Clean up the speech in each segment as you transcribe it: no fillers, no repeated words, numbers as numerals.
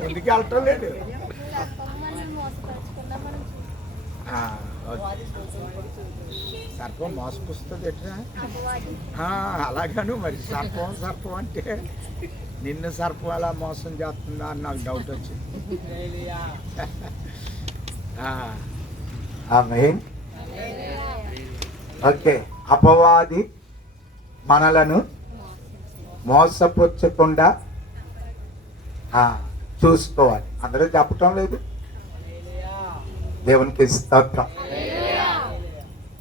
ముందుకు వెళ్ళటం లేదు. సర్పం మోసపుస్తుంది ఎట్లా? అలాగను మరి సర్పం సర్పం అంటే నిన్ను సర్పం ఎలా మోసం చేస్తుందా అని నాకు డౌట్ వచ్చింది. ఓకే, అపవాది మనలను మోసపుచ్చకుండా చూసుకోవాలి. అందరూ చెప్పటం లేదు. దేవునికి స్తోత్రం.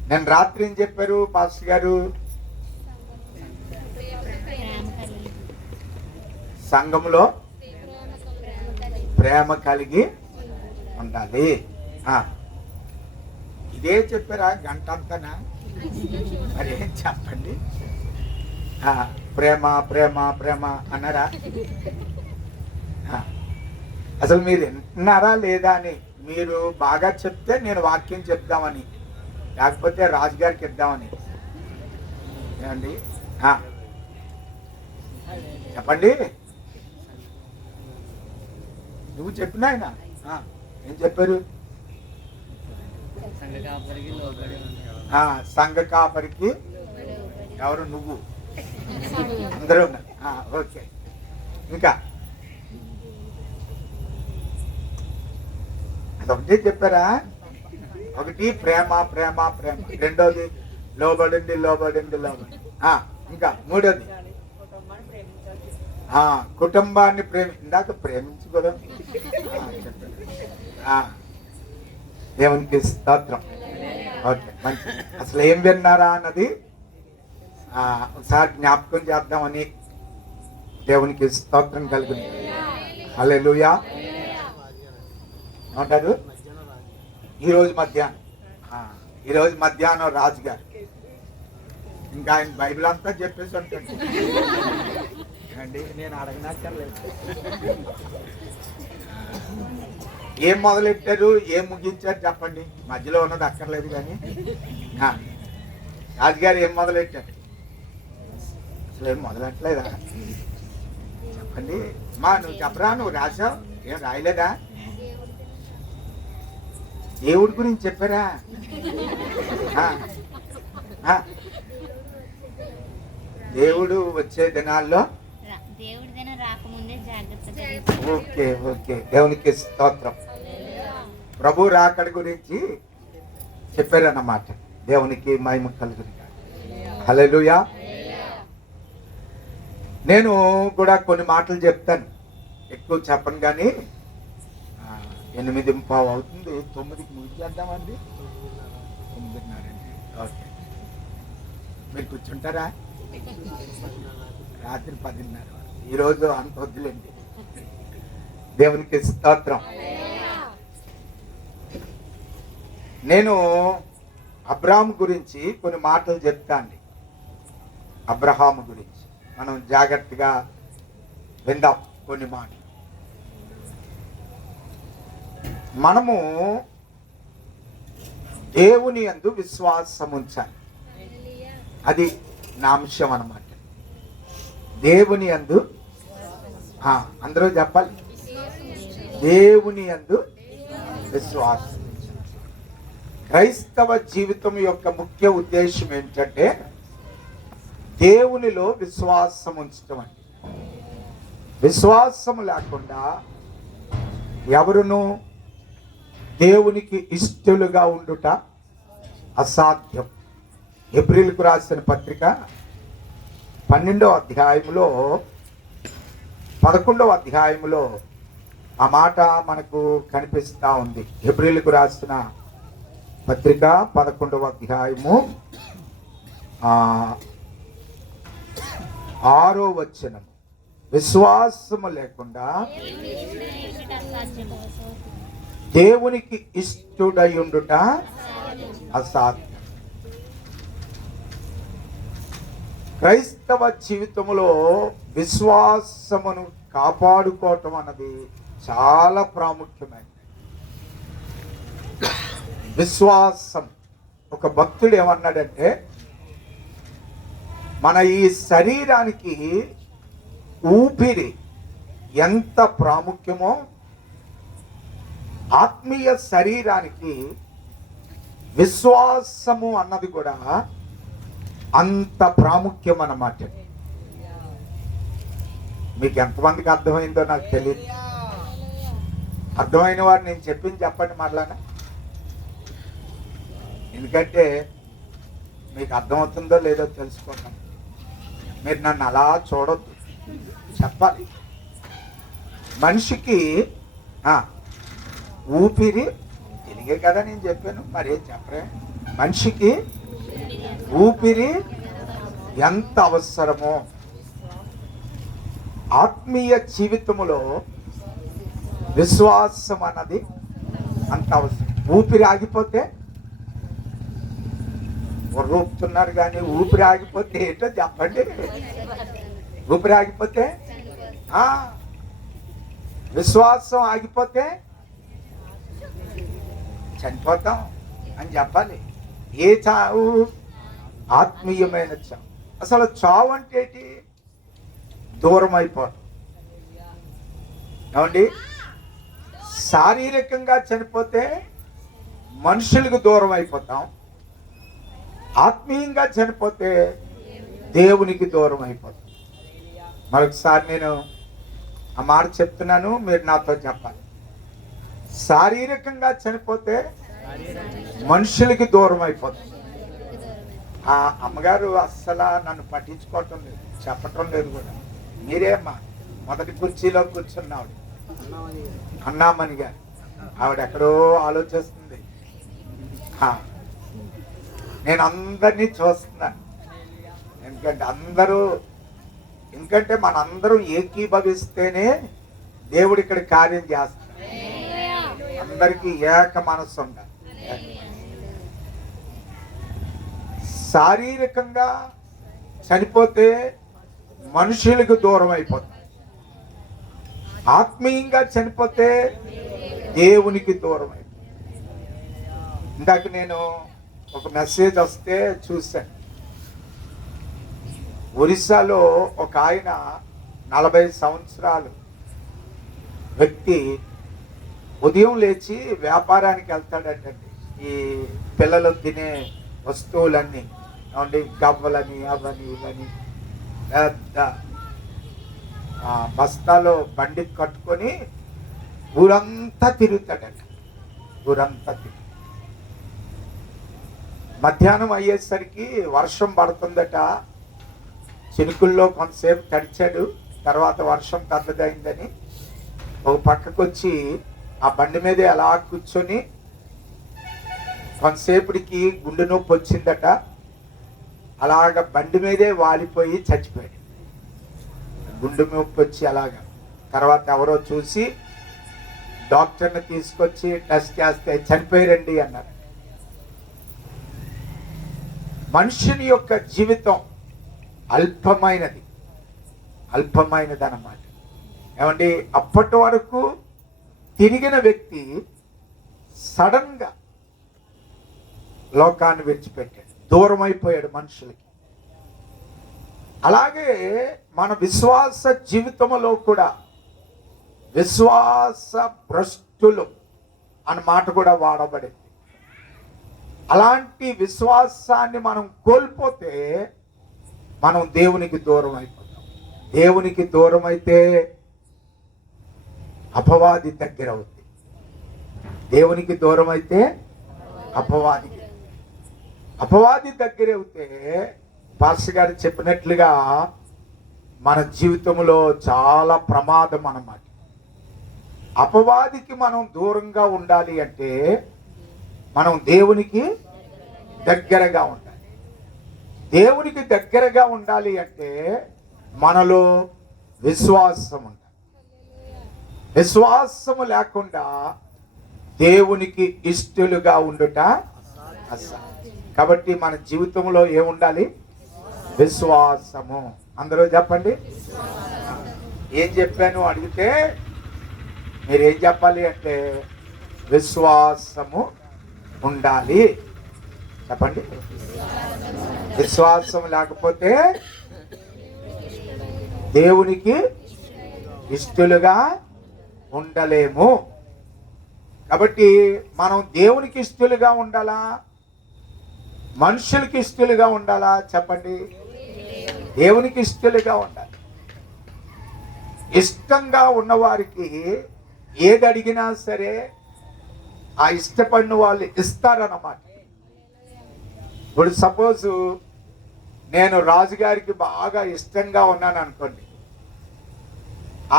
నేను రాత్రి ఏం చెప్పారు పాస్టర్ గారు? సంఘంలో ప్రేమ కలిగి ఉండాలి. ఇదే చెప్పారా గంట అంతనా? మరి ఏం చెప్పండి. ప్రేమ ప్రేమ ప్రేమ అన్నారా? అసలు మీరు వింటున్నారా లేదా అని మీరు బాగా చెప్తే నేను వాక్యం చెప్దామని, లేకపోతే రాజుగారికి ఇద్దామని. ఏమండి చెప్పండి. నువ్వు చెప్పిన ఆయన ఏం చెప్పారు? సంఘ కాపరికి ఎవరు? నువ్వు. అందరూ ఉన్నారు. ఓకే, ఇంకా అదొకటి చెప్పారా? ఒకటి ప్రేమ ప్రేమ ప్రేమ, రెండోది లోబడింది లోబడింది లోబడి, ఇంకా మూడోది కుటుంబాన్ని ఇందాక ప్రేమించుకోవడం. దేవునికి స్తోత్రం. ఓకే, మంచి. అసలు ఏం విన్నారా అన్నది ఒకసారి జ్ఞాపకం చేద్దామని దేవునికి స్తోత్రం కలిగింది. హల్లెలూయా అంటారు. ఈరోజు మధ్యాహ్నం రాజుగారు ఇంకా ఆయన బైబిల్ అంతా చెప్పేసి ఉంటాడు అండి. నేను అడగనక్కర్లేదు. ఏం మొదలెట్టారు, ఏం ముగించారు చెప్పండి. మధ్యలో ఉన్నది అక్కర్లేదు. కానీ రాజుగారు ఏం మొదలెట్టారు? అసలు ఏం మొదలెట్టలేదా? చెప్పండి. నువ్వు చెప్పరా? నువ్వు రాసావు, ఏం రాయలేదా? దేవుడి గురించి చెప్పారా? దేవుడు వచ్చే దినాల్లో ఓకే ఓకే, దేవునికి స్తోత్రం. ప్రభు రాకడ గురించి చెప్పారన్నమాట. దేవునికి మహిమ కలుగును. హల్లెలూయా. నేను కూడా కొన్ని మాటలు చెప్తాను, ఎక్కువ చెప్పను. కానీ 8:15 అవుతుంది, 9కి ముగించేద్దామండి. 9:30. ఓకే, మీరు కూర్చుంటారా? రాత్రి 10:30. ఈరోజు అంత వద్దులేండి. దేవునికి స్తోత్రం. నేను అబ్రాహాము గురించి కొన్ని మాటలు చెప్తాండి. అబ్రహాము గురించి మనం జాగ్రత్తగా విందాం కొన్ని మాటలు. మనము దేవుని యందు విశ్వాసం ఉంచాలి. అది నా అంశం అన్నమాట. దేవుని యందు అందరూ చెప్పాలి. దేవుని యందు విశ్వాసం. క్రైస్తవ జీవితం యొక్క ముఖ్య ఉద్దేశం ఏంటంటే దేవునిలో విశ్వాసం ఉంచటం అండి. విశ్వాసం లేకుండా ఎవరును దేవునికి ఇష్టలుగా ఉండుట అసాధ్యం. హెబ్రీలకు రాసిన పత్రిక 12వ అధ్యాయంలో 11వ అధ్యాయంలో ఆ మాట మనకు కనిపిస్తూ ఉంది. హెబ్రీలకు రాసిన పత్రిక 11వ అధ్యాయము 6వ వచనం. విశ్వాసము లేకుండా దేవునికి ఇష్టుడై ఉండుట అసాధ్యం. క్రైస్తవ జీవితంలో విశ్వాసమును కాపాడుకోవటం అన్నది చాలా ప్రాముఖ్యమైనది. విశ్వాసం, ఒక భక్తుడు ఏమన్నాడంటే, మన ఈ శరీరానికి ఊపిరి ఎంత ప్రాముఖ్యమో ఆత్మీయ శరీరానికి విశ్వాసము అన్నది కూడా అంత ప్రాముఖ్యం అన్నమాట. మీకు ఎంతమందికి అర్థమైందో నాకు తెలియదు. అర్థమైన వారు నేను చెప్పింది చెప్పండి మరలానా, ఎందుకంటే మీకు అర్థమవుతుందో లేదో తెలుసుకోండి. మీరు నన్ను అలా చూడొద్దు, చెప్పాలి. మనిషికి ఊపిరి తెలిగే కదా నేను చెప్పాను, మరేం చెప్పరే. మనిషికి ఊపిరి ఎంత అవసరమో ఆత్మీయ జీవితంలో విశ్వాసం అన్నది అంత అవసరం. ఊపిరి ఆగిపోతే రూపుతున్నారు కానీ ఊపిరి ఆగిపోతే ఏంటో చెప్పండి. ఊపిరి ఆగిపోతే, విశ్వాసం ఆగిపోతే చనిపోతాం అని చెప్పాలి. ఏ చావు? ఆత్మీయమైన చావు. అసలు చావు అంటే ఏంటి? దూరం అయిపోవడం. ఏమండి, శారీరకంగా చనిపోతే మనుషులకు దూరం అయిపోతాం, ఆత్మీయంగా చనిపోతే దేవునికి దూరం అయిపోతాం. మరొకసారి నేను ఆ మాట చెప్తున్నాను, మీరు నాతో చెప్పాలి. శారీరకంగా చనిపోతే మనుషులకి దూరం అయిపోతుంది. ఆ అమ్మగారు అస్సలు నన్ను పట్టించుకోవటం లేదు, చెప్పటం లేదు కూడా. మీరేమ్మా మొదటి కుర్చీలో కూర్చున్నాడు అన్నామని గారు, ఆవిడ ఎక్కడో ఆలోచిస్తుంది. నేను అందరినీ చూస్తున్నాను, ఎందుకంటే మనందరం ఏకీభవిస్తేనే దేవుడు ఇక్కడ కార్యం చేస్తాడు. అందరికీ ఏక మనస్సు ఉండాలి. శారీరకంగా చనిపోతే మనుషులకు దూరం అయిపోతుంది, ఆత్మీయంగా చనిపోతే దేవునికి దూరం అయిపోతుంది. ఇందాక నేను ఒక మెసేజ్ వస్తే చూశాను. ఒరిస్సాలో ఒక ఆయన 40 సంవత్సరాలు వ్యక్తి ఉదయం లేచి వ్యాపారానికి వెళ్తాడంటండి. ఈ పిల్లలు తినే వస్తువులన్నీ, ఏమండి, గవ్వలని అవని ఇవని పెద్ద బస్తాలో బండి కట్టుకొని ఊరంతా తిరుగుతాడట. ఊరంతా తిరుగు. మధ్యాహ్నం అయ్యేసరికి వర్షం పడుతుందట. చినుకుల్లో కొంతసేపు తడిచాడు, తర్వాత వర్షం పెద్దదైందని ఒక పక్కకు వచ్చి ఆ బండి మీద అలా కూర్చొని కొంతసేపటికి గుండె నొప్పి వచ్చిందట. అలాగ బండి మీదే వాలిపోయి చచ్చిపోయాడు. గుండె నొప్పి వచ్చి అలాగా. తర్వాత ఎవరో చూసి డాక్టర్ని తీసుకొచ్చి టెస్ట్ చేస్తే చనిపోయారండి అన్నారు. మనుషుని యొక్క జీవితం అల్పమైనది అన్నమాట. ఏమండి, అప్పటి వరకు తిరిగిన వ్యక్తి సడన్గా లోకాన్ని విడిచిపెట్టాడు, దూరం అయిపోయాడు మనుషులకి. అలాగే మన విశ్వాస జీవితంలో కూడా విశ్వాస భ్రష్టులు అన్న మాట కూడా వాడబడింది. అలాంటి విశ్వాసాన్ని మనం కోల్పోతే మనం దేవునికి దూరం అయిపోతాం. దేవునికి దూరం అయితే అపవాది దగ్గర అవుతుంది. దేవునికి దూరం అయితే అపవాది దగ్గర అవుతే పాస్టర్ గారు చెప్పినట్లుగా మన జీవితంలో చాలా ప్రమాదం అన్నమాట. అపవాదికి మనం దూరంగా ఉండాలి అంటే మనం దేవునికి దగ్గరగా ఉండాలి. దేవునికి దగ్గరగా ఉండాలి అంటే మనలో విశ్వాసం ఉండాలి. విశ్వాసము లేకుండా దేవునికి ఇష్టలుగా ఉండుట అసాధ్యం. కాబట్టి మన జీవితంలో ఏముండాలి? విశ్వాసము. అందరూ చెప్పండి. ఏం చెప్పాను అడిగితే మీరు ఏం చెప్పాలి అంటే విశ్వాసము ఉండాలి. చెప్పండి. విశ్వాసం లేకపోతే దేవునికి ఇష్టలుగా ఉండలేము. కాబట్టి మనం దేవునికి ఇష్టలుగా ఉండాలా, మనుషులకి ఇష్టలుగా ఉండాలా? చెప్పండి. దేవునికి ఇష్టలుగా ఉండాలి. ఇష్టంగా ఉన్నవారికి ఏది అడిగినా సరే ఆ ఇష్టపడిన వాళ్ళు ఇస్తారన్నమాట. ఇప్పుడు సపోజు నేను రాజుగారికి బాగా ఇష్టంగా ఉన్నాను అనుకోండి,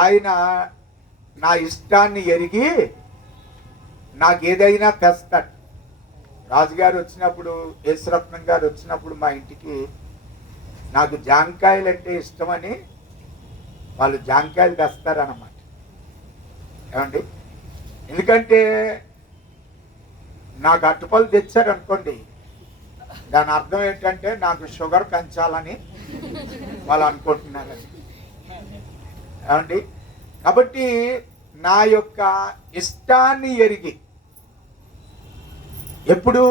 ఆయన నా ఇష్టాన్ని ఎరిగి నాకు ఏదైనా తెస్తాడు. రాజుగారు వచ్చినప్పుడు, యేసురత్నం గారు వచ్చినప్పుడు మా ఇంటికి నాకు జాంకాయలు అంటే ఇష్టమని వాళ్ళు జాంకాయలు తెస్తారన్నమాట. ఏమండి, ఎందుకంటే నాకు అట్టుపళ్ళు తెచ్చారు అనుకోండి, దాని అర్థం ఏంటంటే నాకు షుగర్ పెంచాలని వాళ్ళు అనుకుంటున్నారని. ఏమండి, కాబట్టి నా యొక్క ఇష్టాన్ని ఎరిగి ఎప్పుడు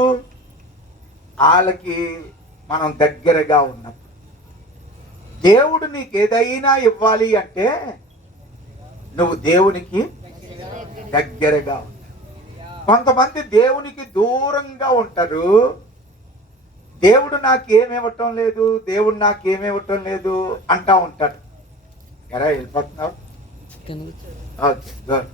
వాళ్ళకి మనం దగ్గరగా ఉన్నప్పుడు, దేవుడు నీకు ఏదైనా ఇవ్వాలి అంటే నువ్వు దేవునికి దగ్గరగా ఉంటావు. కొంతమంది దేవునికి దూరంగా ఉంటారు. దేవుడు నాకేమివ్వటం లేదు, దేవుడు నాకేమివ్వటం లేదు అంటా ఉంటాడు. ఎలా వెళ్ళిపోతున్నావు? Okay, good.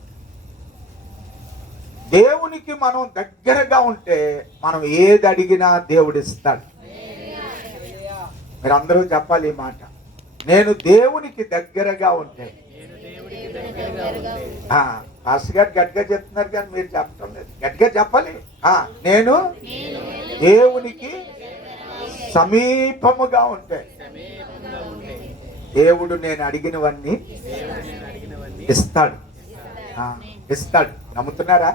దేవునికి మనం దగ్గరగా ఉంటే మనం ఏది అడిగినా దేవుడు ఇస్తాడు. మీరు అందరూ చెప్పాలి ఈ మాట. నేను దేవునికి దగ్గరగా ఉంటే. పాస్టర్ గారు గట్టిగా చెప్తున్నారు కానీ మీరు చెప్పటం లేదు. గట్టిగా చెప్పాలి. నేను దేవునికి సమీపముగా ఉంటే దేవుడు నేను అడిగినవన్నీ ఇస్తాడు. ఇస్తాడు. నమ్ముతున్నారా?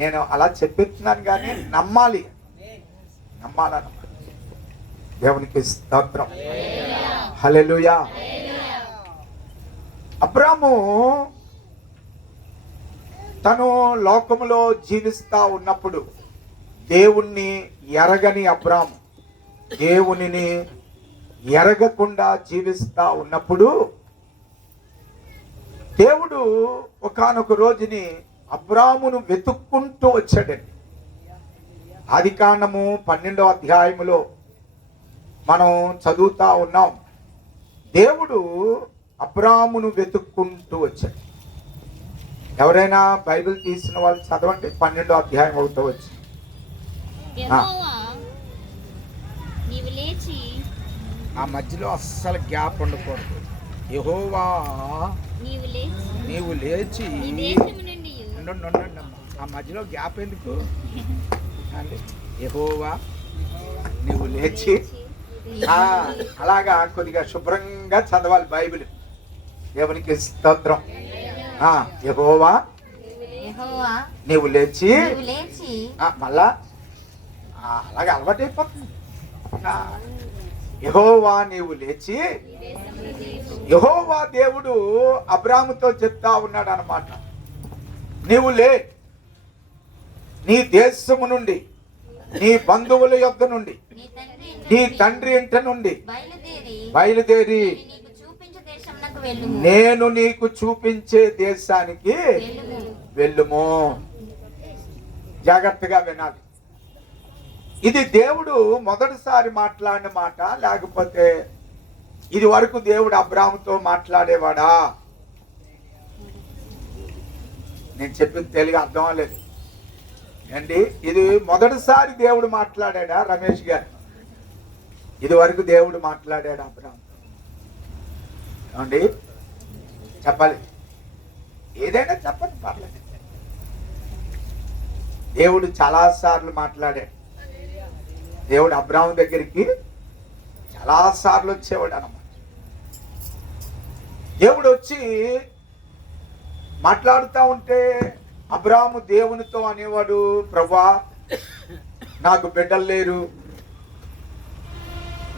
నేను అలా చెప్పిస్తున్నాను కానీ నమ్మాలన్నమాట. దేవునికి స్తోత్రం. హల్లెలూయా. అబ్రాము తను లోకములో జీవిస్తా ఉన్నప్పుడు దేవుణ్ణి ఎరగని అబ్రాము దేవునిని ఎరగకుండా జీవిస్తా ఉన్నప్పుడు దేవుడు ఒకానొక రోజుని అబ్రామును వెతుక్కుంటూ వచ్చాడండి. ఆదికాండము 12వ అధ్యాయములో మనం చదువుతా ఉన్నాం. దేవుడు అబ్రామును వెతుక్కుంటూ వచ్చాడు. ఎవరైనా బైబిల్ తీసిన వాళ్ళు చదవండి, 12వ అధ్యాయం అవుతూ వచ్చి. ఆ మధ్యలో అస్సలు గ్యాప్ ఉండకూడదు. యెహోవా నీవు లేచి ఉండండి. ఆ మధ్యలో గ్యాప్ ఎందుకు అండి? యెహోవా నీవు లేచి, అలాగా కొద్దిగా శుభ్రంగా చదవాలి బైబిల్. దేవునికి స్తోత్రం. యెహోవా నీవు లేచి, మళ్ళా అలాగే అలవాటు అయిపోతుంది. యెహోవా నీవు లేచి. యెహోవా దేవుడు అబ్రాముతో చెప్తా ఉన్నాడు అన్నమాట. నీవు లే, నీ దేశము నుండి, నీ బంధువుల యొద్ద నుండి, నీ తండ్రి ఇంట నుండి బయలుదేరి నేను నీకు చూపించే దేశానికి వెళ్ళుము. జాగ్రత్తగా వినాలి. ఇది దేవుడు మొదటిసారి మాట్లాడిన మాట, లేకపోతే ఇది వరకు దేవుడు అబ్రాముతో మాట్లాడేవాడా? నేను చెప్పింది తెలుగు అర్థం అవ్వలేదు అండి. ఇది మొదటిసారి దేవుడు మాట్లాడా రమేష్ గారు? ఇది వరకు దేవుడు మాట్లాడాడు అబ్రాముతో అండి? చెప్పాలి, ఏదైనా చెప్పండి, పర్లేదు. దేవుడు చాలాసార్లు మాట్లాడాడు. దేవుడు అబ్రాము దగ్గరికి చాలాసార్లు వచ్చేవాడు అన్నమాట. దేవుడు వచ్చి మాట్లాడుతూ ఉంటే అబ్రాము దేవునితో అనేవాడు, ప్రభువా నాకు బిడ్డలు లేరు,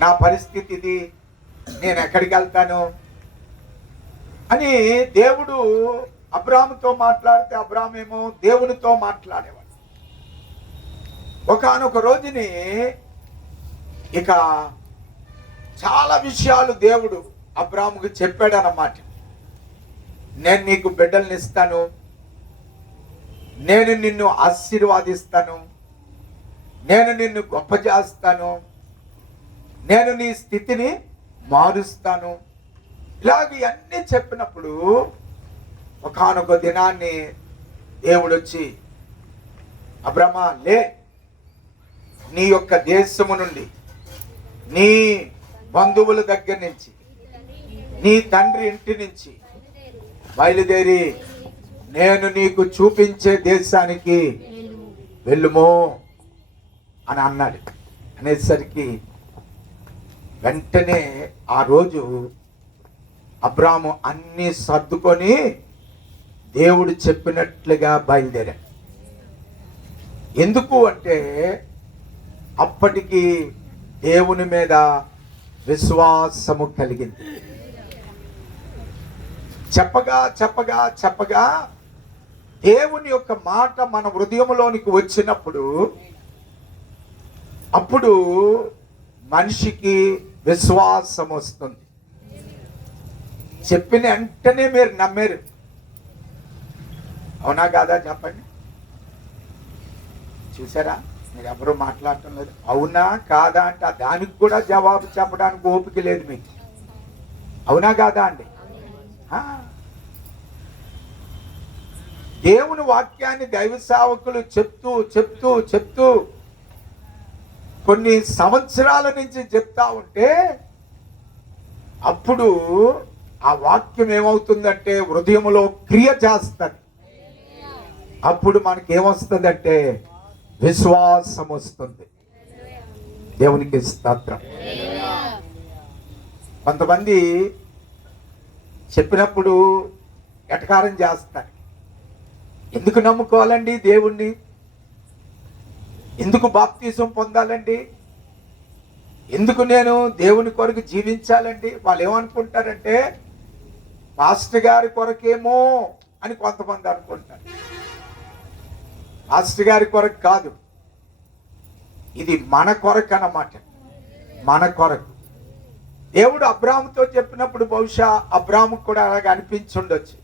నా పరిస్థితి ఇది, నేను ఎక్కడికి వెళ్తాను అని దేవుడు అబ్రాముతో మాట్లాడితే అబ్రామేమో దేవునితో మాట్లాడేవాడు. ఒకానొక రోజుని ఇక చాలా విషయాలు దేవుడు అబ్రాముకు చెప్పాడు అన్నమాట. నేను నీకు బిడ్డల్ని ఇస్తాను, నేను నిన్ను ఆశీర్వాదిస్తాను, నేను నిన్ను గొప్ప చేస్తాను, నేను నీ స్థితిని మారుస్తాను, ఇలాగ అన్నీ చెప్పినప్పుడు ఒకానొక దినాన్ని దేవుడు వచ్చి, అబ్రహ్మా లే, నీ యొక్క దేశము నుండి, నీ బంధువుల దగ్గర నుంచి, నీ తండ్రి ఇంటి నుంచి బయలుదేరి నేను నీకు చూపించే దేశానికి వెళ్ళుము అని అన్నాడు. అనేసరికి వెంటనే ఆ రోజు అబ్రాము అన్నీ సర్దుకొని దేవుడు చెప్పినట్లుగా బయలుదేరాడు. ఎందుకు అంటే అప్పటికి దేవుని మీద విశ్వాసము కలిగింది. చెప్పగా చెప్పగా చెప్పగా దేవుని యొక్క మాట మన హృదయంలోనికి వచ్చినప్పుడు అప్పుడు మనిషికి విశ్వాసం వస్తుంది. చెప్పిన వెంటనే మీరు నమ్మారు. అవునా కాదా చెప్పండి. చూసారా, మీరు ఎవరు మాట్లాడటం లేదు. అవునా కాదా అంటే దానికి కూడా జవాబు చెప్పడానికి ఓపిక లేదు మీకు. అవునా కాదా అండి? దేవుని వాక్యాన్ని దైవ సేవకులు చెప్తూ చెప్తూ చెప్తూ కొన్ని సంవత్సరాల నుంచి చెప్తా ఉంటే అప్పుడు ఆ వాక్యం ఏమవుతుందంటే హృదయంలో క్రియ చేస్తుంది. అప్పుడు మనకి ఏమొస్తుందంటే విశ్వాసం వస్తుంది. దేవునికి స్తోత్రం. కొంతమంది చెప్పినప్పుడు ఎటకారం చేస్తారు. ఎందుకు నమ్ముకోవాలండి దేవుణ్ణి? ఎందుకు బాప్తిసం పొందాలండి? ఎందుకు నేను దేవుని కొరకు జీవించాలండి? వాళ్ళు ఏమనుకుంటారంటే పాస్టర్ గారి కొరకేమో అని కొంతమంది అనుకుంటారు. పాస్టర్ గారి కొరకు కాదు, ఇది మన కొరకు అన్నమాట. మన కొరకు దేవుడు అబ్రాహాముతో చెప్పినప్పుడు బహుశా అబ్రాహాముకు కూడా అలాగే అనిపించుండొచ్చు,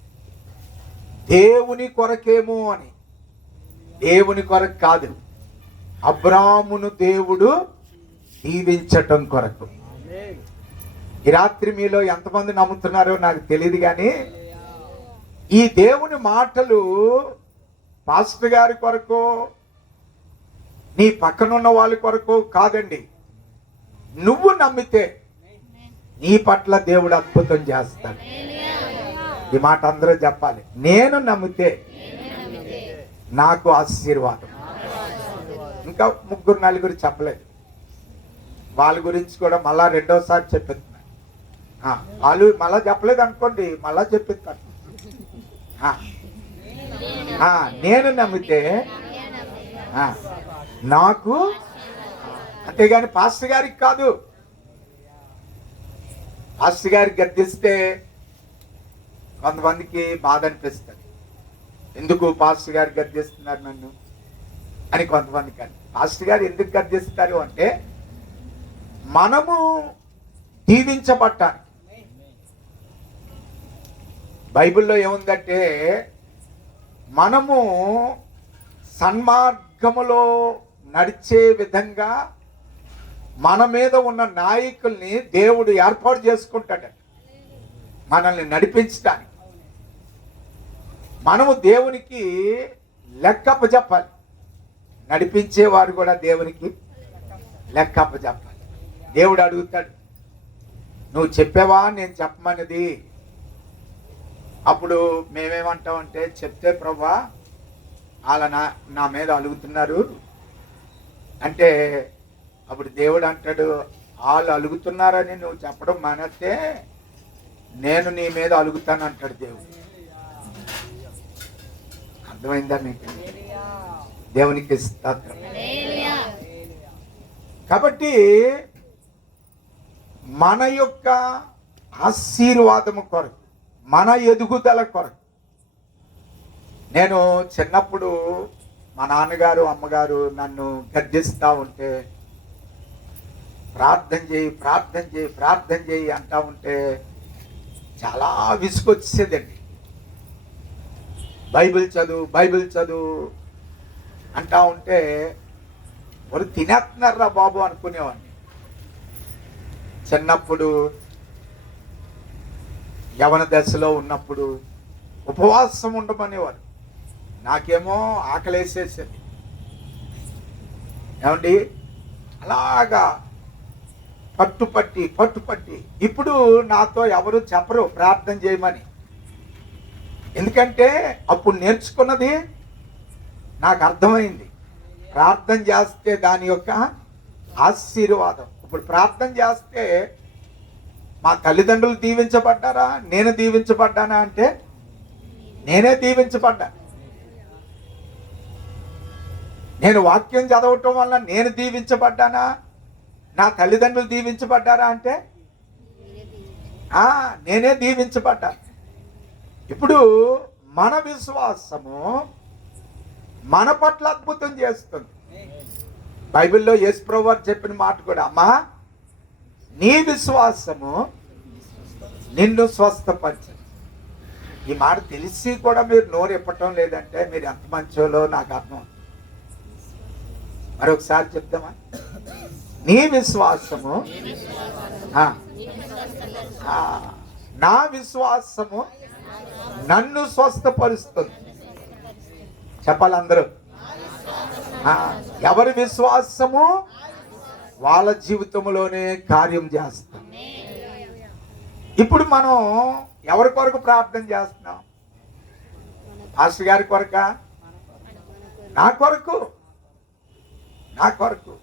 దేవుని కొరకేమో అని. దేవుని కొరకు కాదు, అబ్రాహామును దేవుడు దీవించటం కొరకు. ఈ రాత్రి మీలో ఎంతమంది నమ్ముతున్నారో నాకు తెలియదు, కానీ ఈ దేవుని మాటలు పాస్టర్ గారి కొరకు, నీ పక్కనున్న వాళ్ళ కొరకు కాదండి. నువ్వు నమ్మితే నీ పట్ల దేవుడు అద్భుతం చేస్తాడు. ఈ మాట అందరూ చెప్పాలి. నేను నమ్మితే నాకు ఆశీర్వాదం. ఇంకా 3-4 చెప్పలేదు. వాళ్ళ గురించి కూడా మళ్ళా రెండోసారి చెప్పిస్తున్నాను. వాళ్ళు మళ్ళా చెప్పలేదు అనుకోండి, మళ్ళా చెప్పిస్తాను. నేను నమ్మితే నాకు, అంతేగాని పాస్టర్ గారికి కాదు. పాస్టర్ గారికి గద్దిస్తే కొంతమందికి బాధ అనిపిస్తుంది. ఎందుకు పాస్టర్ గారు గద్దిస్తున్నారు నన్ను అని కొంతమందికి. కానీ పాస్టర్ గారు ఎందుకు గద్దిస్తారు అంటే మనము దీవించబట్టాలి. బైబిల్లో ఏముందంటే మనము సన్మార్గములో నడిచే విధంగా మన మీద ఉన్న నాయకుల్ని దేవుడు ఏర్పాటు చేసుకుంటాడు మనల్ని నడిపించడానికి. మనము దేవునికి లెక్కప్ప చెప్పాలి. నడిపించేవారు కూడా దేవునికి లెక్కప్ప చెప్పాలి. దేవుడు అడుగుతాడు, నువ్వు చెప్పావా నేను చెప్పమన్నది? అప్పుడు మేమేమంటామంటే, చెప్తే ప్రభా వాళ్ళ నా మీద అలుగుతున్నారు అంటే, అప్పుడు దేవుడు అంటాడు, వాళ్ళు అలుగుతున్నారని నువ్వు చెప్పడం మానేస్తే నేను నీ మీద అలుగుతాను అంటాడు దేవుడు. అర్థమైందా మీకు? దేవునికి స్తోత్రం. కాబట్టి మన యొక్క ఆశీర్వాదము కొరకు, మన ఎదుగుదల కొరకు. నేను చిన్నప్పుడు మా నాన్నగారు అమ్మగారు నన్ను గద్దిస్తూ ఉంటే, ప్రార్థన చేయి ప్రార్థన చేయి ప్రార్థన చేయి అంటూ ఉంటే చాలా విసుగొచ్చేదండి. బైబిల్ చదువు అంటా ఉంటే వాళ్ళు తినేస్తున్నారా బాబు అనుకునేవాడిని. చిన్నప్పుడు యవన దశలో ఉన్నప్పుడు ఉపవాసం ఉండమనేవారు. నాకేమో ఆకలేసేసేది. ఏమండి, అలాగా పట్టుపట్టి ఇప్పుడు నాతో ఎవరు చెప్పరు ప్రార్థన చేయమని. ఎందుకంటే అప్పుడు నేర్చుకున్నది నాకు అర్థమైంది. ప్రార్థన చేస్తే దాని యొక్క ఆశీర్వాదం. ఇప్పుడు ప్రార్థన చేస్తే మా తల్లిదండ్రులు దీవించబడ్డారా, నేను దీవించబడ్డానా అంటే నేనే దీవించబడ్డా. నేను వాక్యం చదవటం వల్ల నేను దీవించబడ్డానా, నా తల్లిదండ్రులు దీవించబడ్డారా అంటే నేనే దీవించబడ్డా. ఇప్పుడు మన విశ్వాసము మన పట్ల అద్భుతం చేస్తుంది. బైబిల్లో యేసుప్రభువు వారు చెప్పిన మాట కూడా, అమ్మా నీ విశ్వాసము నిన్ను స్వస్థపరిచింది. ఈ మాట తెలిసి కూడా మీరు నోరు ఇప్పటం లేదంటే మీరు ఎంత మంచోలో నాకు అర్థం. మరొకసారి చెప్తామా? నీ విశ్వాసము నా విశ్వాసము నన్ను స్వస్థపరుస్తుంది. చెప్పాలి అందరూ. ఎవరి విశ్వాసము వాళ్ళ జీవితంలోనే కార్యం చేస్తాం. ఇప్పుడు మనం ఎవరి కొరకు ప్రార్థన చేస్తున్నాం? పాస్టర్ గారి కొరక? నా కొరకు.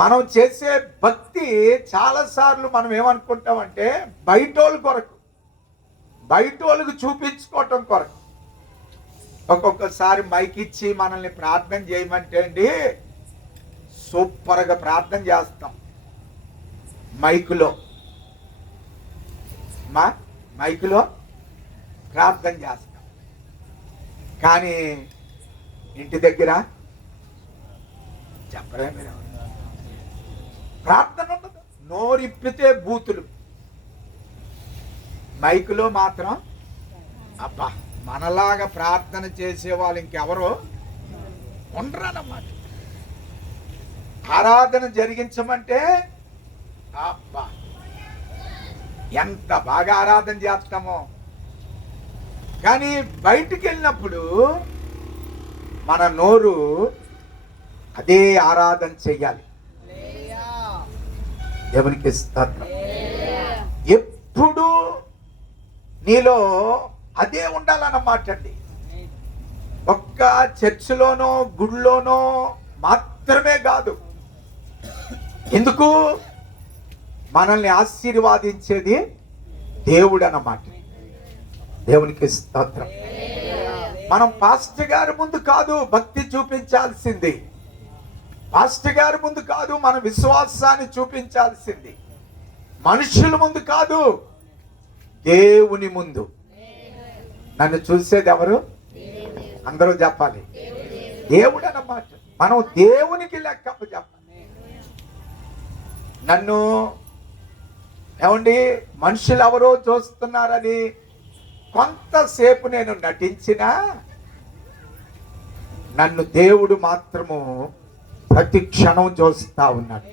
మనం చేసే భక్తి చాలాసార్లు మనం ఏమనుకుంటామంటే బయటోళ్ళ కొరకు, బయటోళ్ళకి చూపించుకోవటం కొరకు. ఒక్కొక్కసారి మైక్ ఇచ్చి మనల్ని ప్రార్థన చేయమంటే అండి సూపర్గా ప్రార్థన చేస్తాం. మైకులో ప్రార్థన చేస్తాం. కానీ ఇంటి దగ్గర చెప్పరే మీరు, ప్రార్థన ఉండదు. నోరిప్పితే బూతులు. మైకులో మాత్రం అబ్బా మనలాగా ప్రార్థన చేసే వాళ్ళు ఇంకెవరో ఉండరన్నమాట. ఆరాధన జరిగించమంటే అబ్బా ఎంత బాగా ఆరాధన చేస్తామో. కానీ బయటికి వెళ్ళినప్పుడు మన నోరు అదే ఆరాధన చెయ్యాలి. దేవునికి స్తోత్రం. ఎప్పుడు నీలో అదే ఉండాలన్నమాట అండి. ఒక్క చర్చిలోనో గుడిలోనో మాత్రమే కాదు. ఎందుకు? మనల్ని ఆశీర్వాదించేది దేవుడు అన్నమాట. దేవునికి స్తోత్రం. మనం పాస్టర్ గారి ముందు కాదు భక్తి చూపించాల్సింది. పాస్టర్ గారి ముందు కాదు మన విశ్వాసాన్ని చూపించాల్సింది. మనుషుల ముందు కాదు, దేవుని ముందు. నన్ను చూసేది ఎవరు? అందరూ చెప్పాలి, దేవుడు అన్నమాట. మనం దేవునికి లెక్క చెప్పాలి. నన్ను ఏమండి మనుషులు ఎవరో చూస్తున్నారని కొంతసేపు నేను నటించినా నన్ను దేవుడు మాత్రము ప్రతి క్షణం చూస్తా ఉన్నాడు.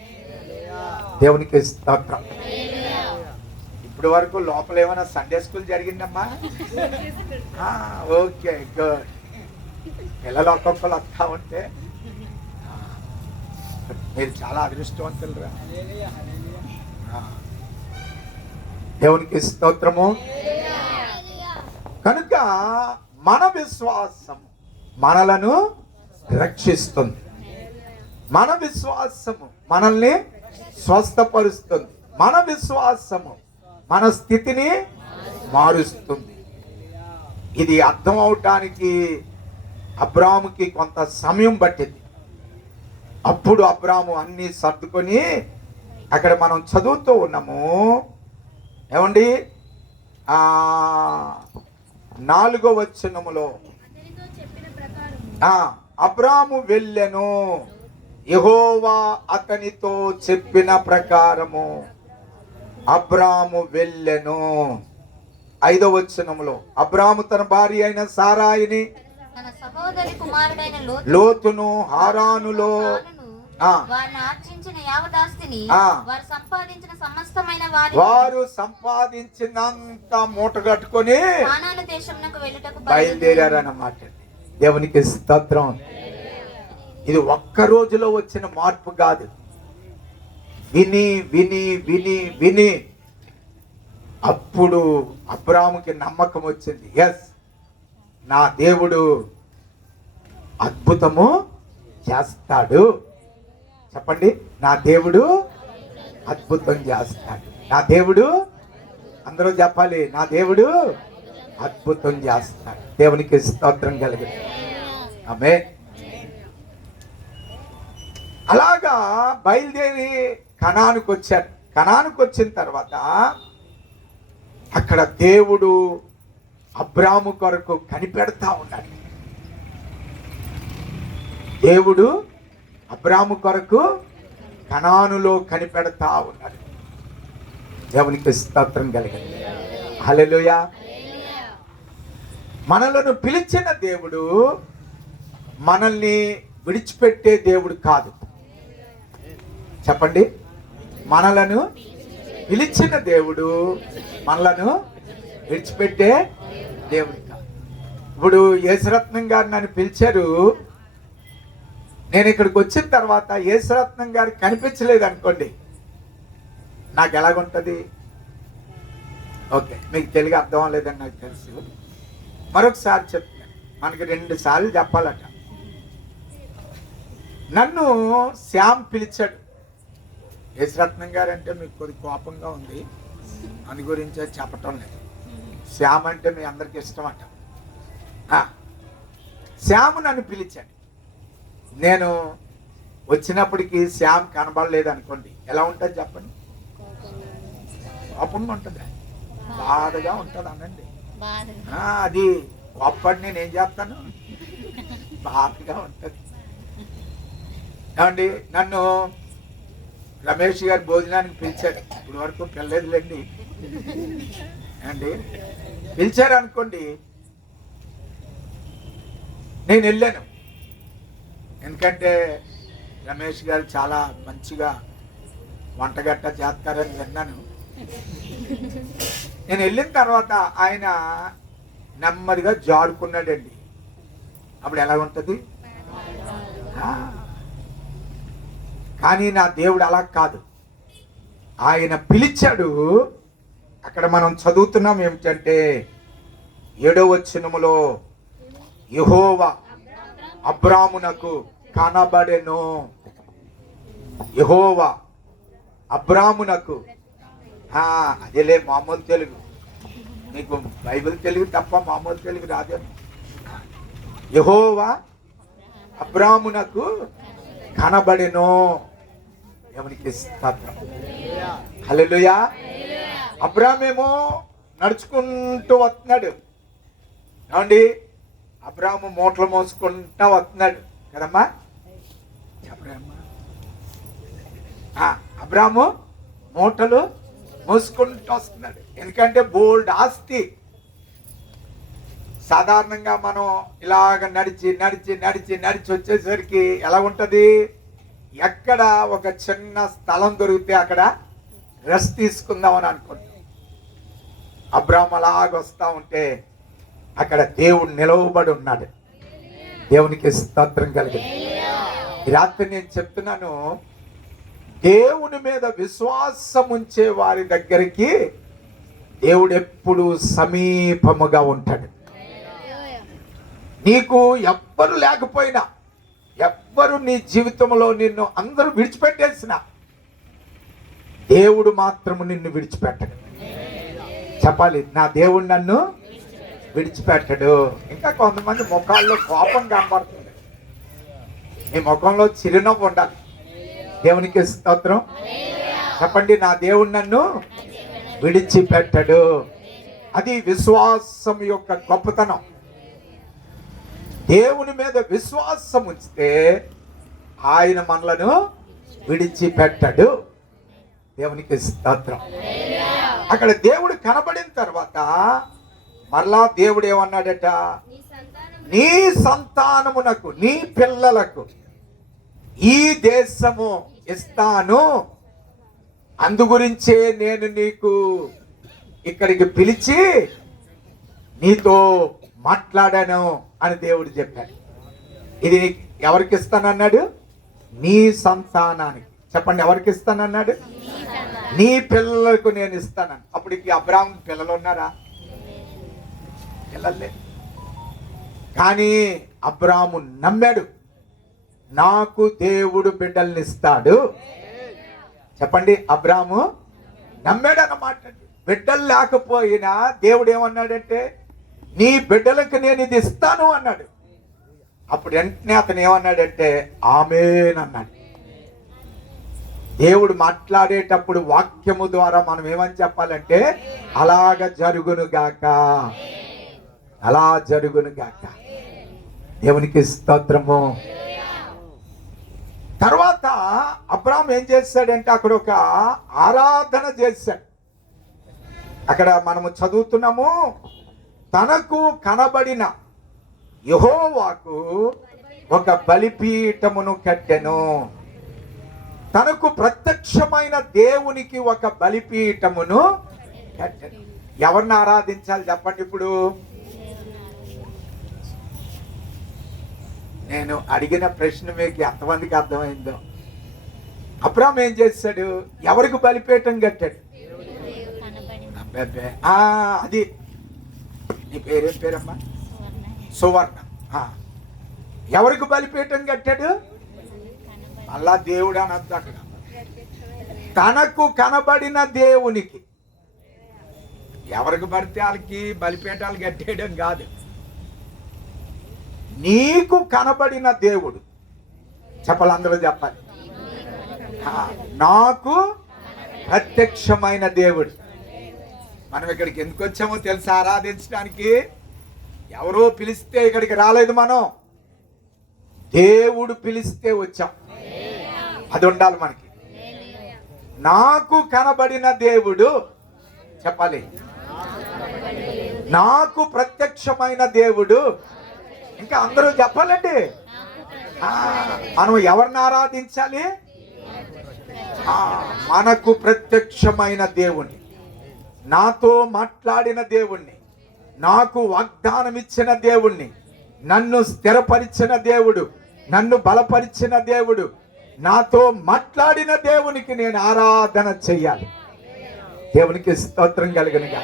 దేవునికి స్తోత్రం. ఇప్పటి వరకు లోపల ఏమైనా సండే స్కూల్ జరిగిందమ్మా? Okay, good. పిల్లలు ఒక్కొక్కరు వస్తా ఉంటే మీరు చాలా అదృష్టవంతులురా. దేవునికి స్తోత్రము. కనుక మన విశ్వాసం మనలను రక్షిస్తుంది. మన విశ్వాసము మనల్ని స్వస్థపరుస్తుంది. మన విశ్వాసము మన స్థితిని మారుస్తుంది. ఇది అర్థం అవటానికి అబ్రాముకి కొంత సమయం పట్టింది. అప్పుడు అబ్రాము అన్ని సర్దుకొని అక్కడ మనం చదువుతూ ఉన్నాము. ఏమండి 4వ వచనములో అబ్రాము వెళ్ళెను, యెహోవా అతనితో చెప్పిన ప్రకారము అబ్రాము వెళ్ళెను. 5వ వచనంలో అబ్రాము తన భార్య అయిన సారాయిని, తన సహోదరి కుమారుడైన లోతును, హారానులో వారిని ఆర్జించిన యావదాస్తిని వారు సంపాదించిన సమస్తమైన వారు సంపాదించినంత మూట కట్టుకొని కానాను దేశమునకు వెళ్ళుటకు బయలుదేరారన్నమాట. దేవునికి స్తోత్రం. ఇది ఒక్క రోజులో వచ్చిన మార్పు కాదు. విని విని విని విని అప్పుడు అబ్రాముకి నమ్మకం వచ్చింది. ఎస్, నా దేవుడు అద్భుతము చేస్తాడు. చెప్పండి, నా దేవుడు అద్భుతం చేస్తాడు. నా దేవుడు, అందరూ చెప్పాలి, నా దేవుడు అద్భుతం చేస్తాడు. దేవునికి స్తోత్రం కలిగింది. ఆమేన్. అలాగా బయలుదేరి కనానుకు వచ్చారు. కనానుకు వచ్చిన తర్వాత అక్కడ దేవుడు అబ్రాము కొరకు కనిపెడతా ఉన్నాడు. దేవుడు అబ్రాము కొరకు కనానులో కనిపెడతా ఉన్నాడు. దేవునికి స్తోత్రం కలిగింది. హల్లెలూయా. మనలను పిలిచిన దేవుడు మనల్ని విడిచిపెట్టే దేవుడు కాదు. చెప్పండి, మనలను పిలిచిన దేవుడు మనలను విడిచిపెట్టే దేవుడు కాదు. ఇప్పుడు యేసురత్నం గారు నన్ను పిలిచారు. నేను ఇక్కడికి వచ్చిన తర్వాత యేసురత్నం గారు కనిపించలేదు అనుకోండి, నాకు ఎలాగుంటుంది? ఓకే, మీకు తెలుగు అర్థం అవ్వలేదని నాకు తెలుసు. మరొకసారి చెప్తాను, మనకి 2 సార్లు చెప్పాలట. నన్ను శ్యామ్ పిలిచాడు. యేసురత్నం గారు అంటే మీకు కొద్ది కోపంగా ఉంది, అందు గురించే చెప్పటం లేదు. శ్యామ్ అంటే మీ అందరికి ఇష్టం అట. శ్యామ్ నన్ను పిలిచాడు. నేను వచ్చినప్పటికీ శ్యామ్ కనబడలేదు అనుకోండి, ఎలా ఉంటుంది చెప్పండి? కోపంగా ఉంటుంది, బాధగా ఉంటుంది అనండి. అది కోప్పడి నేను ఏం చేస్తాను, బాధగా ఉంటుంది. ఏమండి, నన్ను రమేష్ గారు భోజనానికి పిలిచారు. ఇప్పుడు వరకు పిల్లలేదులేండి అండి. పిలిచారు అనుకోండి, నేను వెళ్ళాను. ఎందుకంటే రమేష్ గారు చాలా మంచిగా వంటగట్ట చేస్తారని విన్నాను. నేను వెళ్ళిన తర్వాత ఆయన నెమ్మదిగా జారుకున్నాడండి. అప్పుడు ఎలా ఉంటుంది? కానీ నా దేవుడు అలా కాదు. ఆయన పిలిచాడు. అక్కడ మనం చదువుతున్నాం ఏమిటంటే 7వ వచనములో యెహోవా అబ్రామునకు కనబడెను. యెహోవా అబ్రామునకు, అదేలే మామూలు తెలుగు, మీకు బైబిల్ తెలుగు తప్ప మామూలు తెలుగు రాదేమో. యెహోవా అబ్రామునకు కనబడెను. ఎవరికి స్తోత్రం. హల్లెలూయా. అబ్రామేమో నడుచుకుంటూ వస్తున్నాడు. ఏమండి, అబ్రాము మూటలు మోసుకుంటూ వస్తున్నాడు కదమ్మా. అబ్రాము మూటలు మోసుకుంటూ వస్తున్నాడు. ఎందుకంటే బోల్డ్ ఆస్తి. సాధారణంగా మనం ఇలాగ నడిచి నడిచి నడిచి నడిచి వచ్చేసరికి ఎలా ఉంటుంది? ఎక్కడ ఒక చిన్న స్థలం దొరికితే అక్కడ రెస్ట్ తీసుకుందామని అనుకుంటాం. అబ్రాము అలాగ వస్తూ ఉంటే అక్కడ దేవుడు నిలవబడి ఉన్నాడు. దేవునికి స్తోత్రం కలిగింది. ఈ రాత్రి నేను చెప్తున్నాను, దేవుని మీద విశ్వాసం ఉంచే వారి దగ్గరికి దేవుడు ఎప్పుడు సమీపముగా ఉంటాడు. నీకు ఎవ్వరు లేకపోయినా, ఎవ్వరు నీ జీవితంలో నిన్ను అందరూ విడిచిపెట్టేసిన, దేవుడు మాత్రము నిన్ను విడిచిపెట్టడు. చెప్పాలి, నా దేవుడు నన్ను విడిచిపెట్టడు. ఇంకా కొంతమంది ముఖాల్లో కోపం కనబడుతుంది. నీ ముఖంలో చిరునవ్వు ఉండాలి. దేవునికి స్తోత్రం. చెప్పండి, నా దేవుడు నన్ను విడిచిపెట్టడు. అది విశ్వాసం యొక్క గొప్పతనం. దేవుని మీద విశ్వాసం ఉంచితే ఆయన మనలను విడిచిపెట్టడు. దేవునికి స్తోత్రం. అక్కడ దేవుడు కనబడిన తర్వాత మరలా దేవుడు ఏమన్నాడట, నీ సంతానమునకు, నీ పిల్లలకు ఈ దేశము ఇస్తాను, అందుగురించే నేను నీకు ఇక్కడికి పిలిచి నీతో మాట్లాడాను అని దేవుడు చెప్పాడు. ఇది ఎవరికి ఇస్తానన్నాడు? నీ సంతానానికి. చెప్పండి, ఎవరికి ఇస్తానన్నాడు? నీ పిల్లలకు నేను ఇస్తానని. అప్పుడు ఈ అబ్రాహాం పిల్లలు ఉన్నారా? పిల్లలే. కానీ అబ్రాహాము నమ్మాడు, నాకు దేవుడు బిడ్డల్ని ఇస్తాడు. చెప్పండి, అబ్రాహాము నమ్మాడు అన్నమాట. బిడ్డలు లేకపోయినా దేవుడు ఏమన్నాడంటే, నీ బిడ్డలకు నేను ఇది ఇస్తాను అన్నాడు. అప్పుడు వెంటనే అతను ఏమన్నాడంటే ఆమేన్ అన్నాడు. దేవుడు మాట్లాడేటప్పుడు వాక్యము ద్వారా మనం ఏమని చెప్పాలంటే, అలాగ జరుగును గాక, అలా జరుగును గాక. దేవునికి స్తోత్రము. తర్వాత అబ్రాహాం ఏం చేశాడంటే అక్కడ ఒక ఆరాధన చేశాడు. అక్కడ మనము చదువుతున్నాము, తనకు కనబడిన యెహోవాకు ఒక బలిపీఠమును కట్టెను. తనకు ప్రత్యక్షమైన దేవునికి ఒక బలిపీఠమును కట్టెను. ఎవరిని ఆరాధించాలి చెప్పండి? ఇప్పుడు నేను అడిగిన ప్రశ్న మీకు ఎంతమందికి అర్థమైందో? అబ్రాహాం ఏం చేశాడు? ఎవరికి బలిపీఠం కట్టాడు? అది నీ పేరేం పేరమ్మా? సువర్ణ. ఎవరికి బలిపీఠం కట్టాడు? అలా దేవుడు అనద్దు అక్కడ. తనకు కనబడిన దేవునికి. ఎవరికి పడితే వాళ్ళకి బలిపీఠాలు కట్టేయడం కాదు. నీకు కనబడిన దేవుడు. చెప్పాలి, అందరూ చెప్పాలి. నాకు ప్రత్యక్షమైన దేవుడు. మనం ఇక్కడికి ఎందుకు వచ్చామో తెలుసా? ఆరాధించడానికి. ఎవరో పిలిస్తే ఇక్కడికి రాలేదు మనం, దేవుడు పిలిస్తే వచ్చాం. అది ఉండాలి మనకి. నాకు కనబడిన దేవుడు. చెప్పాలి, నాకు ప్రత్యక్షమైన దేవుడు. ఇంకా అందరూ చెప్పాలండి. మనం ఎవరిని ఆరాధించాలి? మనకు ప్రత్యక్షమైన దేవుణ్ణి, నాతో మాట్లాడిన దేవుణ్ణి, నాకు వాగ్దానం ఇచ్చిన దేవుణ్ణి, నన్ను స్థిరపరిచిన దేవుడు, నన్ను బలపరిచిన దేవుడు, నాతో మాట్లాడిన దేవునికి నేను ఆరాధన చెయ్యాలి. దేవునికి స్తోత్రం కలుగునుగా.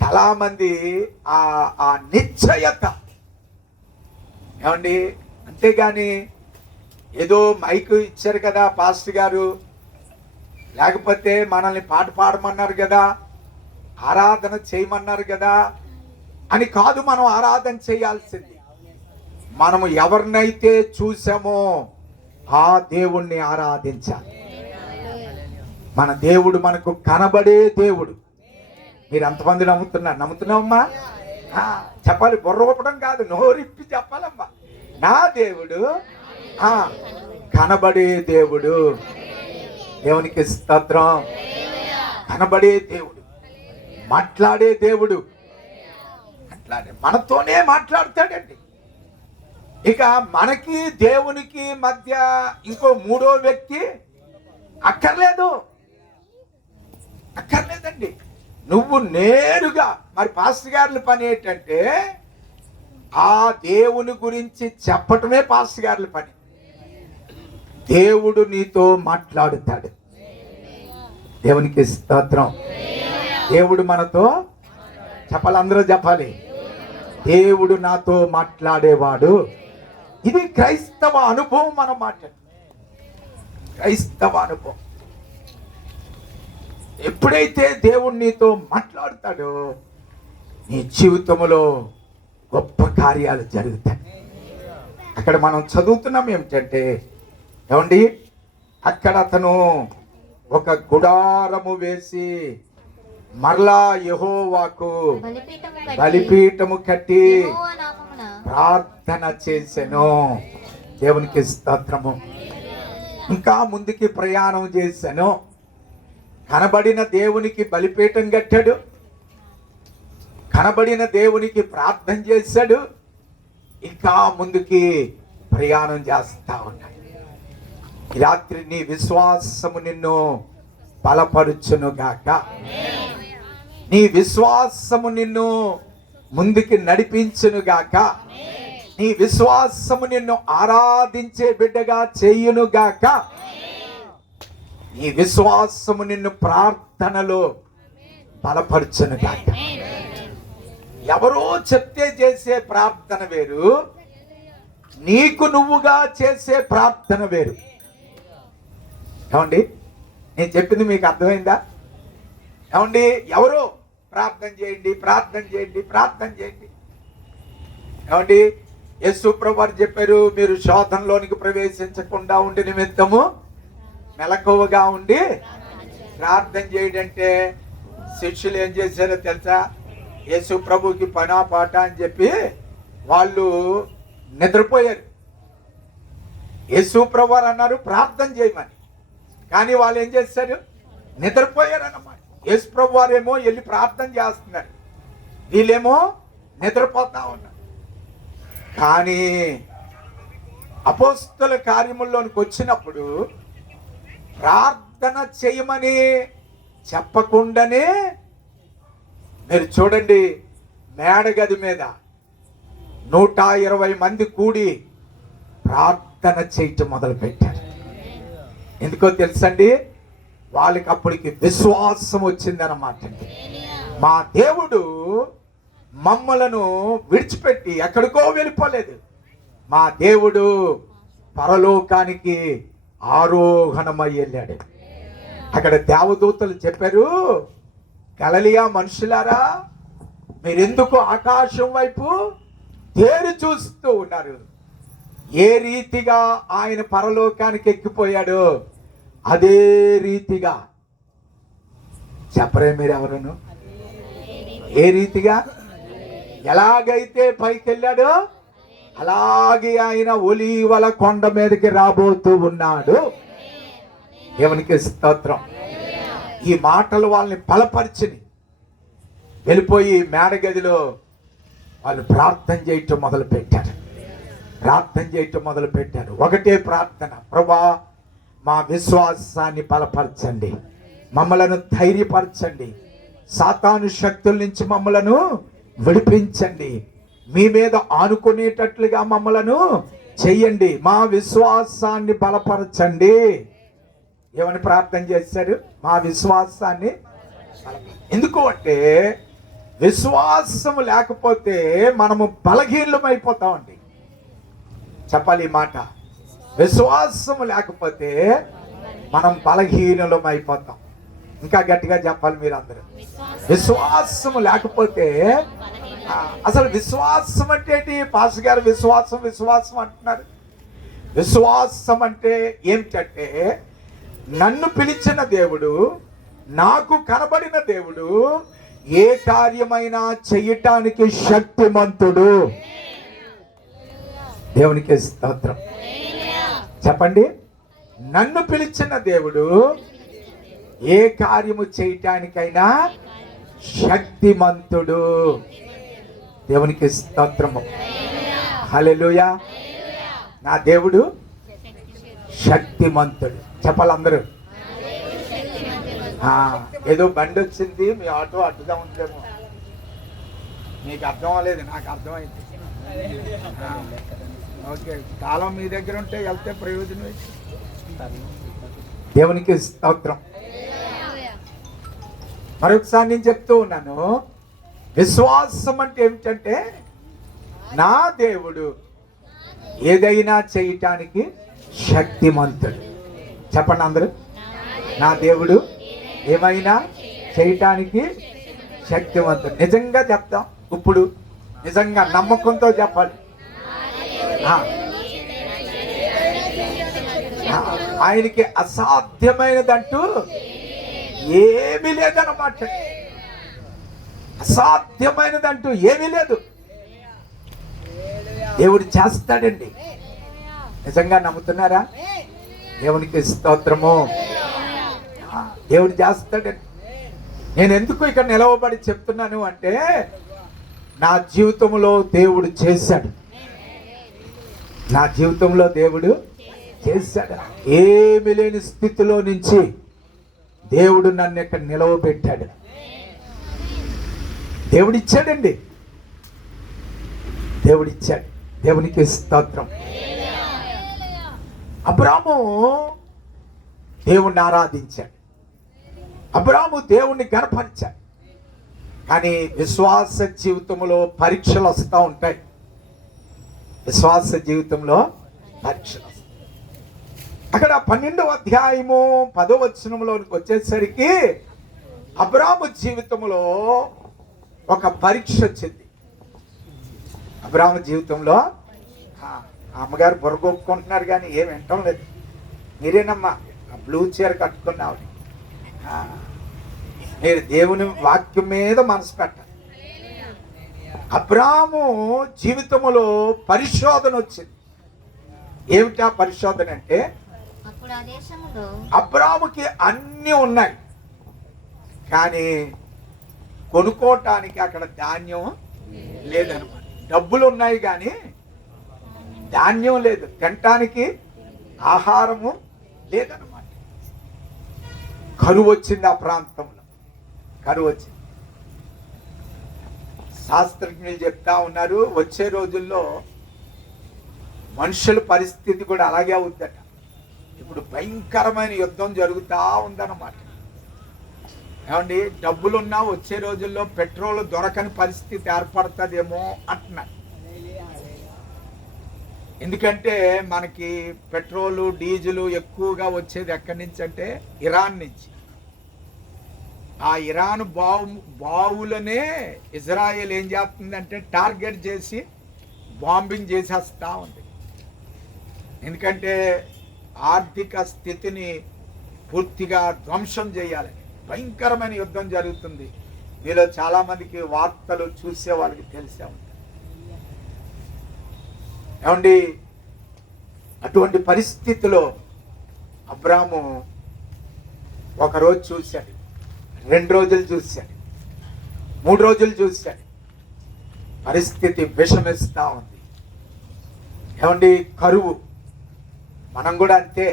చాలా మంది ఆ నిశ్చయత ఏమండి, అంతేగాని ఏదో మైకు ఇచ్చారు కదా పాస్టర్ గారు, లేకపోతే మనల్ని పాట పాడమన్నారు కదా, ఆరాధన చేయమన్నారు కదా అని కాదు మనం ఆరాధన చేయాల్సింది. మనము ఎవరినైతే చూసామో ఆ దేవుణ్ణి ఆరాధించాలి. మన దేవుడు మనకు కనబడే దేవుడు. మీరు ఎంతమంది నమ్ముతున్నామ్మా? చెప్పాలి, బుర్ర ఊపడం కాదు, నోరిప్పి చెప్పాలమ్మా. నా దేవుడు కనబడే దేవుడు. దేవునికి స్తోత్రం. కనబడే దేవుడు, మాట్లాడే దేవుడు. మనతోనే మాట్లాడతాడండి. ఇక మనకి దేవునికి మధ్య ఇంకో మూడో వ్యక్తి అక్కర్లేదండి. నువ్వు నేరుగా. మరి పాస్టర్ గారి పని ఏంటంటే ఆ దేవుని గురించి చెప్పటమే పాస్టర్ గారి పని. దేవుడు నీతో మాట్లాడుతాడు. దేవునికి స్తోత్రం. దేవుడు మనతో చెప్పాలి, అందరూ చెప్పాలి, దేవుడు నాతో మాట్లాడేవాడు. ఇది క్రైస్తవ అనుభవం. మనం క్రైస్తవ అనుభవం. ఎప్పుడైతే దేవుడు నీతో మాట్లాడతాడో నీ జీవితంలో గొప్ప కార్యాలు జరుగుతాయి. అక్కడ మనం చదువుతున్నాం ఏమిటంటే, ఏమండి, అక్కడ అతను ఒక గుడారము వేసి మరలా యెహోవాకు బలిపీఠము కట్టి ప్రార్థన చేసెను. దేవునికి స్తోత్రము. ఇంకా ముందుకి ప్రయాణం చేశాను. కనబడిన దేవునికి బలిపీఠం కట్టాడు. కనబడిన దేవునికి ప్రార్థన చేశాడు, ఇంకా ముందుకి ప్రయాణం చేస్తా ఉన్నాడు. ఈ రాత్రి నీ విశ్వాసము నిన్ను బలపరుచును గాక. నీ విశ్వాసము నిన్ను ముందుకి నడిపించును గాక. నీ విశ్వాసము నిన్ను ఆరాధించే బిడ్డగా చేయును గాక. నీ విశ్వాసము నిన్ను ప్రార్థనలో బలపరచును గాక. ఎవరో చెప్తే చేసే ప్రార్థన వేరు, నీకు నువ్వుగా చేసే ప్రార్థన వేరు. ఏమండి, నేను చెప్పింది మీకు అర్థమైందా? ఏమండి, ఎవరో ప్రార్థన చేయండి, ప్రార్థన చేయండి, ప్రార్థన చేయండి. ఏమండి, యేసు ప్రభువు వారు చెప్పారు, మీరు శోధనలోనికి ప్రవేశించకుండా ఉండి నిమిత్తము మెలకువగా ఉండి ప్రార్థన చేయడంటే, శిష్యులు ఏం చేశారో తెలుసా? యేసు ప్రభుకి పనా పాట అని చెప్పి వాళ్ళు నిద్రపోయారు. యేసు ప్రభు వారు అన్నారు ప్రార్థన చేయమని, కానీ వాళ్ళు ఏం చేశారు? నిద్రపోయారు అన్నమాట. యేసు ప్రభు వారేమో వెళ్ళి ప్రార్థన చేస్తున్నారు, వీళ్ళేమో నిద్రపోతా ఉన్నారు. కానీ అపోస్తల కార్యముల్లోనికి వచ్చినప్పుడు ప్రార్థన చేయమని చెప్పకుండానే, మీరు చూడండి, మేడగది మీద 120 మంది కూడి ప్రార్థన చేయటం మొదలు పెట్టారు. ఎందుకో తెలుసండి? వాళ్ళకి అప్పటికి విశ్వాసం వచ్చిందన్నమాట. మా దేవుడు మమ్మలను విడిచిపెట్టి ఎక్కడికో వెళ్ళిపోలేదు. మా దేవుడు పరలోకానికి ఆరోహణమై వెళ్ళాడు. అక్కడ దేవదూతలు చెప్పారు, గలిలయ మనుషులారా, మీరెందుకు ఆకాశం వైపు తేరి చూస్తూ ఉన్నారు? ఏ రీతిగా ఆయన పరలోకానికి ఎక్కిపోయాడో అదే రీతిగా చెప్పరే మీరు ఎవరును? ఏ రీతిగా, ఎలాగైతే పైకి వెళ్ళాడో అలాగే ఆయన ఒలీవల కొండ మీదకి రాబోతూ ఉన్నాడు. దేవునికి స్తోత్రం. ఈ మాటలు వాళ్ళని బలపరిచిని. వెళ్ళిపోయి మేడగదిలో వాళ్ళు ప్రార్థన చేయటం మొదలు పెట్టారు. ఒకటే ప్రార్థన, ప్రభువా మా విశ్వాసాన్ని బలపరచండి, మమ్మలను ధైర్యపరచండి, సాతాను శక్తుల నుంచి మమ్మలను విడిపించండి, మీ మీద ఆనుకునేటట్లుగా మమ్మలను చెయ్యండి, మా విశ్వాసాన్ని బలపరచండి. ఏమని ప్రార్థన చేశారు? మా విశ్వాసాన్ని. ఎందుకు అంటే విశ్వాసము లేకపోతే మనము బలహీనమైపోతామండి. చెప్పాలి ఈ మాట. విశ్వాసము లేకపోతే మనం బలహీనమైపోతాం. ఇంకా గట్టిగా చెప్పాలి మీరు అందరూ. విశ్వాసము లేకపోతే, అసలు విశ్వాసం అంటే ఏంటి? పాస్టర్ గారు విశ్వాసం అంటున్నారు. విశ్వాసం అంటే ఏమిటంటే, నన్ను పిలిచిన దేవుడు, నాకు కనబడిన దేవుడు ఏ కార్యమైనా చెయ్యటానికి శక్తిమంతుడు. దేవునికి స్తోత్రం. చెప్పండి, నన్ను పిలిచిన దేవుడు ఏ కార్యము చేయటానికైనా శక్తిమంతుడు. దేవునికి స్తోత్రము. హల్లెలూయా. నా దేవుడు శక్తిమంతుడు. చెప్పాలి అందరూ. ఏదో బండి వచ్చింది, మీ ఆటో అడ్డుగా ఉందేమో. మీకు అర్థం అవ్వలేదు, నాకు అర్థమైంది. ఓకే, కాలం మీ దగ్గర ఉంటే వెళ్తే ప్రయోజనం. దేవునికి స్తోత్రం. మరొకసారి నేను చెప్తూ ఉన్నాను, విశ్వాసం అంటే ఏమిటంటే, నా దేవుడు ఏదైనా చేయటానికి శక్తిమంతుడు. చెప్పండి అందరూ. నా దేవుడు ఏమైనా చేయటానికి శక్తివంతుడు. నిజంగా చెప్తాం, ఇప్పుడు నిజంగా నమ్మకంతో చెప్పాలి. ఆయనకి అసాధ్యమైనదంటూ ఏమీ లేదన్నమాట. అసాధ్యమైనదంటూ ఏమీ లేదు. దేవుడు చేస్తాడండి. నిజంగా నమ్ముతున్నారా? దేవునికి స్తోత్రము. దేవుడు చేస్తాడండి. నేను ఎందుకు ఇక్కడ నిలవబడి చెప్తున్నాను అంటే, నా జీవితంలో దేవుడు చేశాడు. నా జీవితంలో దేవుడు చేశాడు. ఏమి లేని స్థితిలో నుంచి దేవుడు నన్ను ఇక్కడ నిలవబెట్టాడు. దేవుడిచ్చాడండి, దేవుడిచ్చాడు. దేవునికి స్తోత్రం. అబ్రాము దేవుణ్ణి ఆరాధించాడు, అబ్రాము దేవుణ్ణి గణపరిచాడు. కానీ విశ్వాస జీవితంలో పరీక్షలు వస్తూ ఉంటాయి. విశ్వాస జీవితంలో పరీక్షలు వస్తాయి. అక్కడ 12వ అధ్యాయము 10వ వచనంలోకి వచ్చేసరికి అబ్రాము జీవితంలో ఒక పరీక్ష వచ్చింది. అబ్రాము జీవితంలో అమ్మగారు బొరగొక్కుంటున్నారు కానీ ఏం వింటం లేదు. మీరేనమ్మా ఆ బ్లూ చీర కట్టుకున్నావు. మీరు దేవుని వాక్యం మీద మనసు పెట్టాలి. అబ్రాము జీవితంలో పరిశోధన వచ్చింది. ఏమిటా పరిశోధన అంటే, అబ్రాముకి అన్నీ ఉన్నాయి కానీ కొనుక్కోటానికి అక్కడ ధాన్యం లేదనమాట. డబ్బులు ఉన్నాయి కానీ ధాన్యం లేదు, తినటానికి ఆహారము లేదనమాట. కరువు వచ్చింది ఆ ప్రాంతంలో, కరువు వచ్చింది. శాస్త్రజ్ఞులు చెప్తా ఉన్నారు, వచ్చే రోజుల్లో మనుషుల పరిస్థితి కూడా అలాగే అవుద్దట. ఇప్పుడు భయంకరమైన యుద్ధం జరుగుతూ ఉందన్నమాట. ఏమండి, డబ్బులున్నా వచ్చే రోజుల్లో పెట్రోల్ దొరకని పరిస్థితి ఏర్పడుతుందేమో అంటున్నారు. ఎందుకంటే మనకి పెట్రోలు డీజిల్ ఎక్కువగా వచ్చేది ఎక్కడి నుంచి అంటే ఇరాన్ నుంచి. ఆ ఇరాన్ బావులనే ఇజ్రాయెల్ ఏం చేస్తుందంటే టార్గెట్ చేసి బాంబింగ్ చేసేస్తూ ఉంది. ఎందుకంటే ఆర్థిక స్థితిని పూర్తిగా ధ్వంసం చేయాలని భయంకరమైన యుద్ధం జరుగుతుంది. మీలో చాలామందికి వార్తలు చూసే వాళ్ళకి తెలిసే ఉంటాయి. ఏమండి, అటువంటి పరిస్థితిలో అబ్రాము ఒకరోజు చూశాడు, 2 రోజులు చూశాడు, 3 రోజులు చూశాడు. పరిస్థితి విషమిస్తూ ఉంది. ఏమండి, కరువు. మనం కూడా అంతే.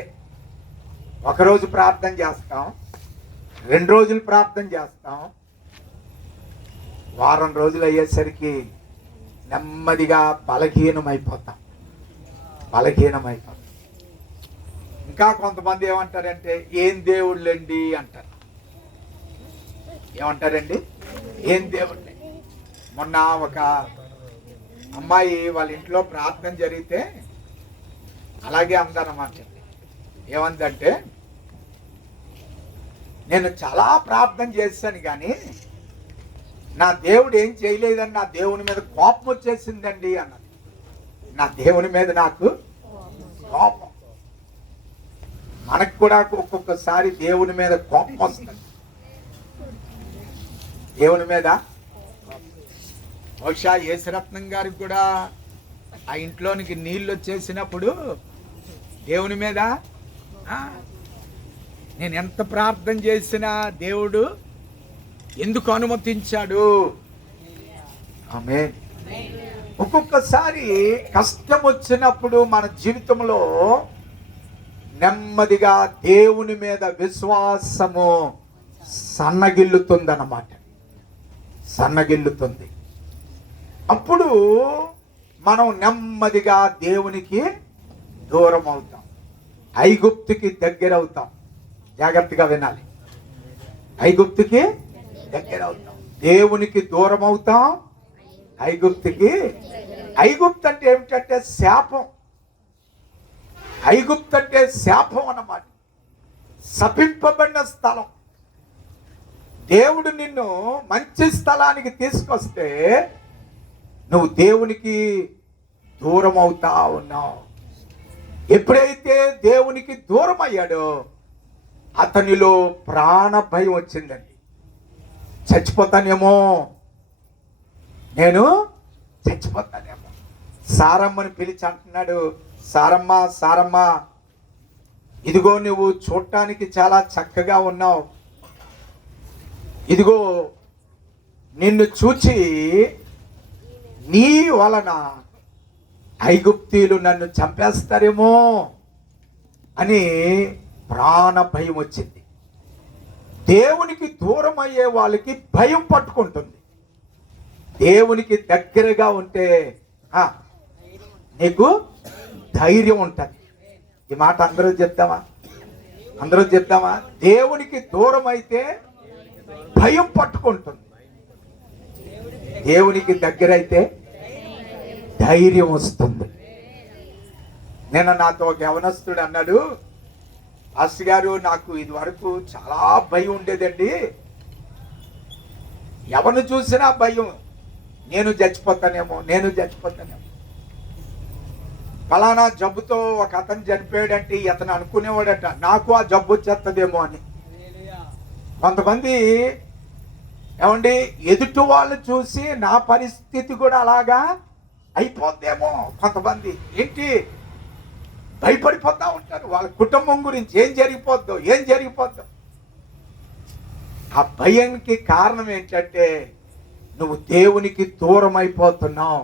ఒకరోజు ప్రార్థన చేస్తాం, 2 రోజులు ప్రార్థన చేస్తాం, వారం రోజులు అయ్యేసరికి నెమ్మదిగా బలహీనమైపోతాం. ఇంకా కొంతమంది ఏమంటారంటే ఏం దేవుళ్ళండి అంటారు. ఏమంటారండి? ఏం దేవుళ్ళే. మొన్న ఒక అమ్మాయి వాళ్ళ ఇంట్లో ప్రార్థన జరిగితే అలాగే అందనమాట. ఏమందంటే, నేను చాలా ప్రార్థన చేశాను కానీ నా దేవుడు ఏం చేయలేదని నా దేవుని మీద కోపం వచ్చేసిందండి అన్నది. నా దేవుని మీద నాకు కోపం. మనకు కూడా ఒక్కొక్కసారి దేవుని మీద కోపం వస్తుంది. దేవుని మీద బహుశా యేసురత్నం గారికి కూడా ఆ ఇంట్లోనికి నీళ్ళు వచ్చేసినప్పుడు దేవుని మీద నేను ఎంత ప్రార్థన చేసినా దేవుడు ఎందుకు అనుమతించాడు? ఆమేన్. ఒక్కొక్కసారి కష్టం వచ్చినప్పుడు మన జీవితంలో నెమ్మదిగా దేవుని మీద విశ్వాసము సన్నగిల్లుతుందన్నమాట. సన్నగిల్లుతుంది. అప్పుడు మనం నెమ్మదిగా దేవునికి దూరం అవుతాం, ఐగుప్తుకి దగ్గర అవుతాం. జాగ్రత్తగా వినాలి. ఐగుప్తుకి దగ్గర అవుతాం, దేవునికి దూరం అవుతాం, ఐగుప్తుకి. ఐగుప్తు అంటే ఏమిటంటే శాపం. ఐగుప్తు అంటే శాపం అన్నమాట, శపింపబడిన స్థలం. దేవుడు నిన్ను మంచి స్థలానికి తీసుకొస్తే నువ్వు దేవునికి దూరం అవుతా ఉన్నావు. ఎప్పుడైతే దేవునికి దూరం అయ్యాడో అతనిలో ప్రాణ భయం వచ్చిందండి. చచ్చిపోతానేమో, నేను చచ్చిపోతానేమో. సారమ్మని పిలిచి అంటున్నాడు, సారమ్మ సారమ్మ, ఇదిగో నువ్వు చూడటానికి చాలా చక్కగా ఉన్నావు, ఇదిగో నిన్ను చూచి నీ వలన ఐగుప్తీయులు నన్ను చంపేస్తారేమో అని ప్రాణ భయం వచ్చింది. దేవునికి దూరం అయ్యే వాళ్ళకి భయం పట్టుకుంటుంది. దేవునికి దగ్గరగా ఉంటే నీకు ధైర్యం ఉంటుంది. ఈ మాట అందరూ చెప్తామా? దేవునికి దూరం అయితే భయం పట్టుకుంటుంది, దేవునికి దగ్గర అయితే ధైర్యం వస్తుంది. నేను నాతో ఒక యవనస్తుడు అన్నాడు, పాస్టర్ గారు నాకు ఇది వరకు చాలా భయం ఉండేదండి, ఎవరిని చూసినా భయం, నేను చచ్చిపోతానేమో. ఫలానా జబ్బుతో ఒక అతను చనిపోయాడంటే అతను అనుకునేవాడట నాకు ఆ జబ్బు వచ్చేస్తుందేమో అని. కొంతమంది ఏమండి ఎదుటి వాళ్ళు చూసి నా పరిస్థితి కూడా అలాగా అయిపోద్దేమో. కొంతమంది ఏంటి భయపడిపోతా ఉంటారు, వాళ్ళ కుటుంబం గురించి ఏం జరిగిపోద్దో. ఆ భయానికి కారణం ఏంటంటే నువ్వు దేవునికి దూరం అయిపోతున్నావు.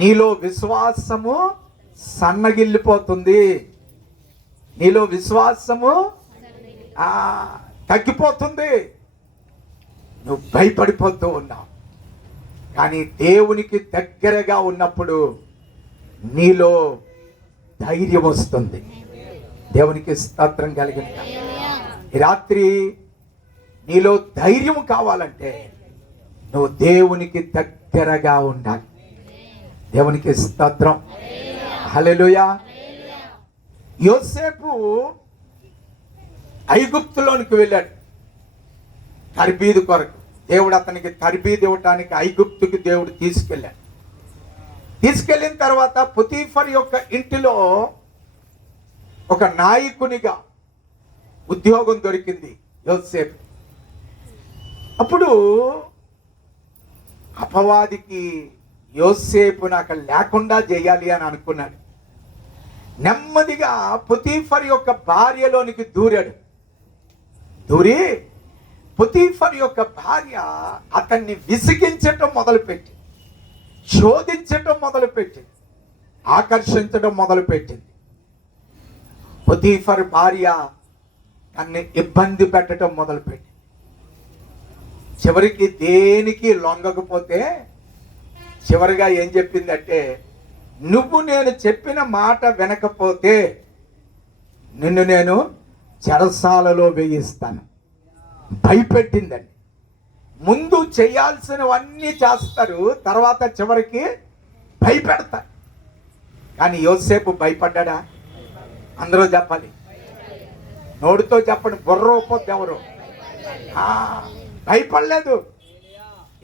నీలో విశ్వాసము సన్నగిల్లిపోతుంది, నీలో విశ్వాసము తగ్గిపోతుంది, నువ్వు భయపడిపోతూ ఉన్నావు. కానీ దేవునికి దగ్గరగా ఉన్నప్పుడు నీలో ధైర్యం వస్తుంది. దేవునికి స్తోత్రం కలిగింది. ఈ రాత్రి నీలో ధైర్యం కావాలంటే నువ్వు దేవునికి దగ్గరగా ఉండాలి. దేవునికి స్తోత్రం. హల్లెలూయా. యోసేపు ఐగుప్తులోనికి వెళ్ళాడు తర్బీదు కొరకు. దేవుడు అతనికి తర్బీదు ఇవ్వటానికి ఐగుప్తుకి దేవుడు తీసుకెళ్ళిన తర్వాత పొతీఫర్ యొక్క ఇంటిలో ఒక నాయకునిగా ఉద్యోగం దొరికింది యోసేపు. అప్పుడు అపవాదికి యోసేపు నాకు లేకుండా చేయాలి అని అనుకున్నాడు. నెమ్మదిగా పొతీఫర్ యొక్క భార్యలోనికి దూరి పొతీఫర్ యొక్క భార్య అతన్ని విసిగించటం మొదలుపెట్టి, శోధించటం మొదలుపెట్టింది, ఆకర్షించడం మొదలుపెట్టింది. పొతీఫర్ భార్య తన్ని ఇబ్బంది పెట్టడం మొదలుపెట్టింది. చివరికి దేనికి లొంగకపోతే చివరిగా ఏం చెప్పిందంటే, నువ్వు నేను చెప్పిన మాట వినకపోతే నిన్ను నేను చెరసాలలో వేయిస్తాను. భయపెట్టిందండి. ముందు చేయాల్సినవన్నీ చేస్తారు, తర్వాత చివరికి భయపెడతారు. కానీ యోసేపు భయపడ్డా? అందరూ చెప్పాలి, నోటితో చెప్పండి, బుర్ర ఒప్పొద్దు ఎవరు. భయపడలేదు.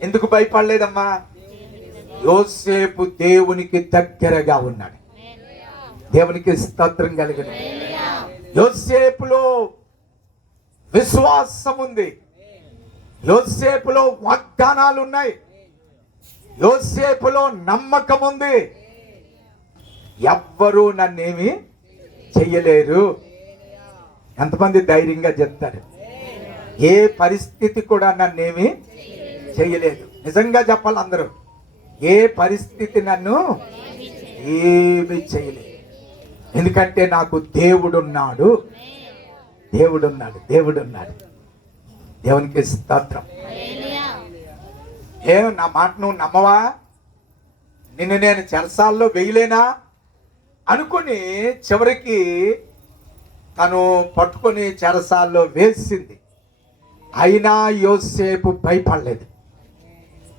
ఎందుకు భయపడలేదమ్మా? యోసేపు దేవునికి దగ్గరగా ఉన్నాడు. దేవునికి స్తోత్రం కలిగిన. యోసేపులో విశ్వాసం ఉంది, యోసేపులో వాగ్దానాలు ఉన్నాయి, యోసేపులో నమ్మకం ఉంది. ఎవ్వరూ నన్నేమి చెయ్యలేరు. ఎంతమంది ధైర్యంగా చెప్తారు? ఏ పరిస్థితి కూడా నన్నేమి చెయ్యలేదు. నిజంగా చెప్పాలి అందరూ, ఏ పరిస్థితి నన్ను ఏమి చేయలేదు. ఎందుకంటే నాకు దేవుడున్నాడు. దేవునికి స్తోత్రం. నా మాట నువ్వు నమ్మవా? నిన్ను నేను చెరసాల్లో వేయలేనా అనుకుని చివరికి తను పట్టుకొని చెరసాల్లో వేసింది. అయినా యోసేపు భయపడలేదు.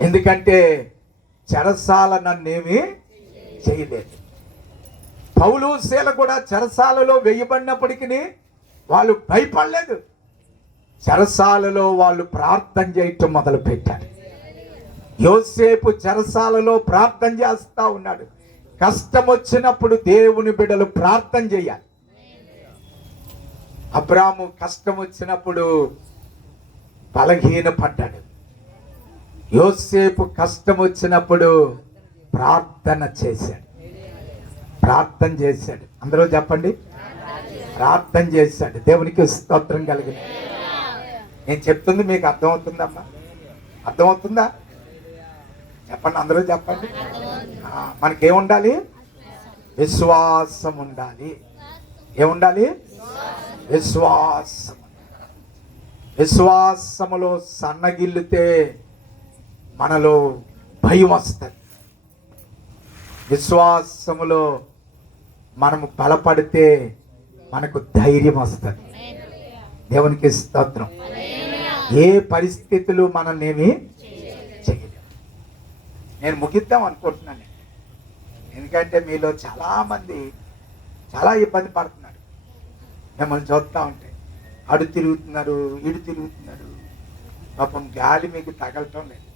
ఎందుకంటే చెరసాల నన్నేమి చేయలేదు. పౌలు శీల కూడా చెరసాలలో వేయబడినప్పటికీ వాళ్ళు భయపడలేదు. చెరసాలలో వాళ్ళు ప్రార్థన చేయటం మొదలు పెట్టారు. యోసేపు చెరసాలలో ప్రార్థన చేస్తా ఉన్నాడు. కష్టం వచ్చినప్పుడు దేవుని బిడ్డలు ప్రార్థన చేయాలి. అబ్రాము కష్టం వచ్చినప్పుడు బలహీనపడ్డాడు. యోసేపు కష్టం వచ్చినప్పుడు ప్రార్థన చేశాడు. అందరూ చెప్పండి, ప్రార్థన చేశాడు. దేవునికి స్తోత్రం కలిగింది. నేను చెప్తుంది మీకు అర్థమవుతుందమ్మా? అర్థమవుతుందా? చెప్పండి, అందరూ చెప్పండి. మనకేముండాలి? విశ్వాసం ఉండాలి. ఏముండాలి? విశ్వాసం. విశ్వాసములో సన్నగిల్లితే మనలో భయం వస్తుంది. విశ్వాసములో మనము బలపడితే మనకు ధైర్యం వస్తుంది. దేవునికి స్తోత్రం. ఏ పరిస్థితులు మనల్ని ఏమి చేయలేవు. నేను ముగిద్దాం అనుకుంటున్నాను, ఎందుకంటే మీలో చాలామంది చాలా ఇబ్బంది పడుతున్నారు. మిమ్మల్ని చూస్తూ ఉంటే అడు తిరుగుతున్నారు, ఇడు తిరుగుతున్నారు. పాపం గాలి మీకు తగలటం లేదు.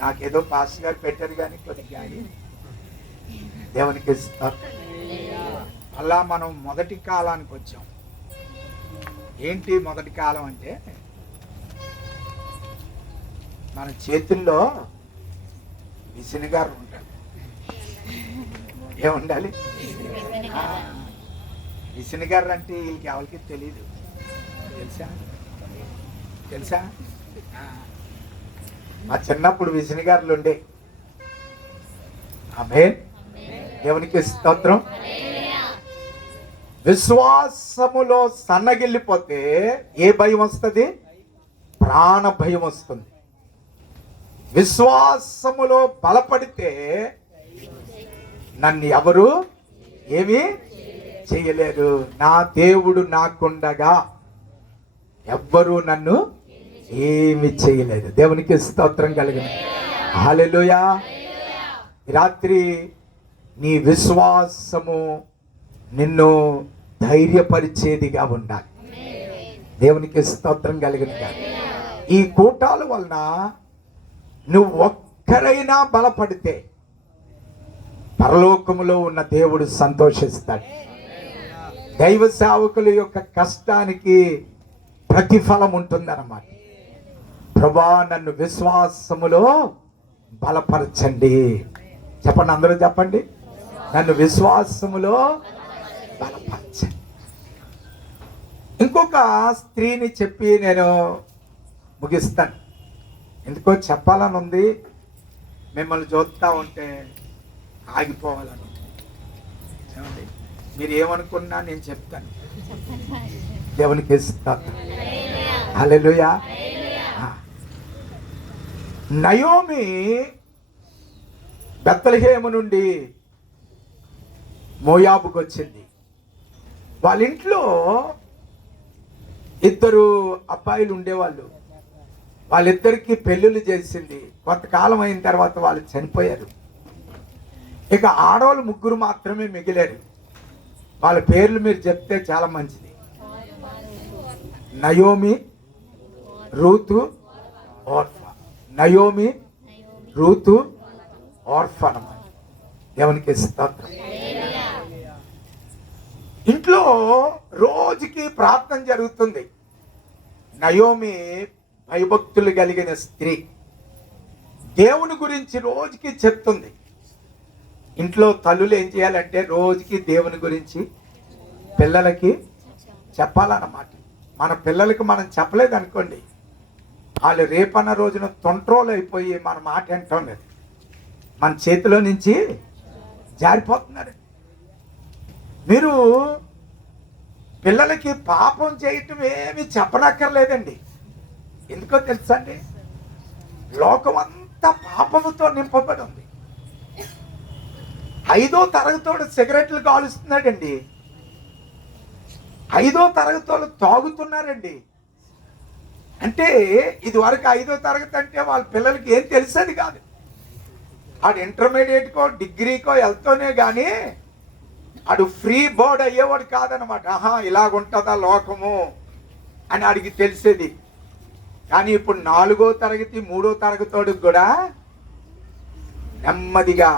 నాకేదో పాస్ గారు పెట్టారు కానీ కొన్ని గాలి. దేవునికి స్తోత్రం. అలా మనం మొదటి కాలానికి వచ్చాం. ఏంటి మొదటి కాలం అంటే, మన చేతుల్లో విసినిగారు ఉంటాడు. ఏముండాలి? విసినిగారు అంటే వీళ్ళకి ఎవరికి తెలియదు. తెలుసా? మా చిన్నప్పుడు విసినిగారులు ఉండే. ఆమేన్. దేవునికి స్తోత్రం. విశ్వాసములో సన్నగిల్లిపోతే ఏ భయం వస్తుంది? ప్రాణ భయం వస్తుంది. విశ్వాసములో బలపడితే నన్ను ఎవరు ఏమీ చేయలేరు. నా దేవుడు నాకుండగా ఎవ్వరూ నన్ను ఏమి చేయలేదు. దేవునికి స్తోత్రం కలిగిన. హల్లెలూయా. రాత్రి నీ విశ్వాసము నిన్ను ధైర్యపరిచేదిగా ఉండాలి. దేవునికి స్తోత్రం కలిగిన. ఈ కూటాల వలన నువ్వు ఒక్కరైనా బలపడితే పరలోకములో ఉన్న దేవుడు సంతోషిస్తాడు. దైవ సేవకుల యొక్క కష్టానికి ప్రతిఫలం ఉంటుందన్నమాట. ప్రభువా, నన్ను విశ్వాసములో బలపరచండి. చెప్పండి, అందరూ చెప్పండి. నన్ను విశ్వాసములో బలపరచండి. ఇంకొక స్త్రీని చెప్పి నేను ముగిస్తాను. ఎందుకో చెప్పాలని ఉంది. మిమ్మల్ని చూస్తూ ఉంటే ఆగిపోవాలని. మీరు ఏమనుకున్నా నేను చెప్తాను. దేవునికి స్తోత్రం. హల్లెలూయా. నయోమి బెత్లెహేము నుండి మోయాబుకు వచ్చింది. వాళ్ళ ఇంట్లో ఇద్దరు అబ్బాయిలు ఉండేవాళ్ళు. వాళ్ళిద్దరికి పెళ్ళిళ్ళు చేసింది. కొంతకాలం అయిన తర్వాత వాళ్ళు చనిపోయారు. ఇక ఆడవాళ్ళు ముగ్గురు మాత్రమే మిగిలారు. వాళ్ళ పేర్లు మీరు చెప్తే చాలా మంచిది. Naomi, Ruth, Orpah. Naomi, Ruth, Orpah అన్నమాట. దేవునికి స్తోత్రం. ఇంట్లో రోజుకి ప్రార్థన జరుగుతుంది. నయోమి భయభక్తులు కలిగిన స్త్రీ. దేవుని గురించి రోజుకి చెప్తుంది. ఇంట్లో తల్లులు ఏం చేయాలంటే రోజుకి దేవుని గురించి పిల్లలకి చెప్పాలన్నమాట. మన పిల్లలకి మనం చెప్పలేదనుకోండి, వాళ్ళు రేపన్న రోజున తొంట్రోలు అయిపోయి మన మాట వింటం లేదు. మన చేతిలో నుంచి జారిపోతున్నారు. మీరు పిల్లలకి పాపం చేయటం ఏమి చెప్పనక్కర్లేదండి. ఎందుకో తెలుసా అండి? లోకం అంతా పాపముతో నింపబడి ఉంది. 5వ తరగతోడు సిగరెట్లు కాలుస్తున్నాడండి. 5వ తరగతోళ్ళు తాగుతున్నారండి. అంటే ఇది వరకు 5వ తరగతి అంటే వాళ్ళ పిల్లలకి ఏం తెలిసేది కాదు. ఆడు ఇంటర్మీడియట్కో డిగ్రీకో వెళ్తూనే కానీ ఆడు ఫ్రీ బోర్డ్ అయ్యేవాడు కాదనమాట. ఇలాగుంటుందా లోకము అని ఆడికి తెలిసేది. కానీ ఇప్పుడు 4వ తరగతి 3వ తరగతోడికి కూడా నెమ్మదిగా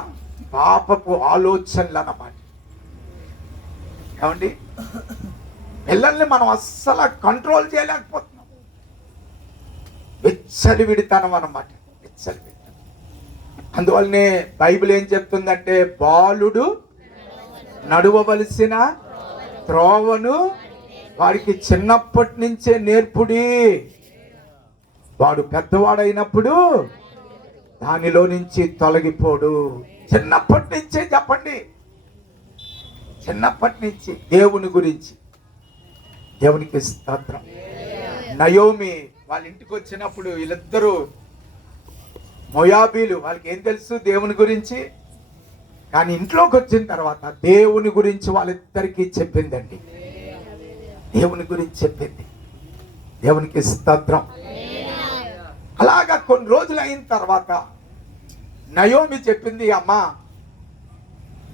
పాపపు ఆలోచనలు అన్నమాట. ఏమండి, పిల్లల్ని మనం అస్సలు కంట్రోల్ చేయలేకపోతున్నాం. విచ్చలివిడితనం అన్నమాట, విచ్చలివిడితనం. అందువల్లనే బైబిల్ ఏం చెప్తుందంటే, బాలుడు నడువవలసిన త్రోవను వాడికి చిన్నప్పటి నుంచే నేర్పుడి, వాడు పెద్దవాడైనప్పుడు దానిలో నుంచి తొలగిపోడు. చిన్నప్పటి నుంచే చెప్పండి, చిన్నప్పటి నుంచి దేవుని గురించి. దేవునికి స్తోత్రం. నయోమి వాళ్ళ ఇంటికి వచ్చినప్పుడు వీళ్ళిద్దరూ మోయాబీలు, వాళ్ళకి ఏం తెలుసు దేవుని గురించి? కానీ ఇంట్లోకి వచ్చిన తర్వాత దేవుని గురించి వాళ్ళిద్దరికీ చెప్పిందండి. దేవుని గురించి చెప్పింది. దేవునికి స్తోత్రం. అలాగా కొన్ని రోజులు అయిన తర్వాత నయోమి చెప్పింది, అమ్మా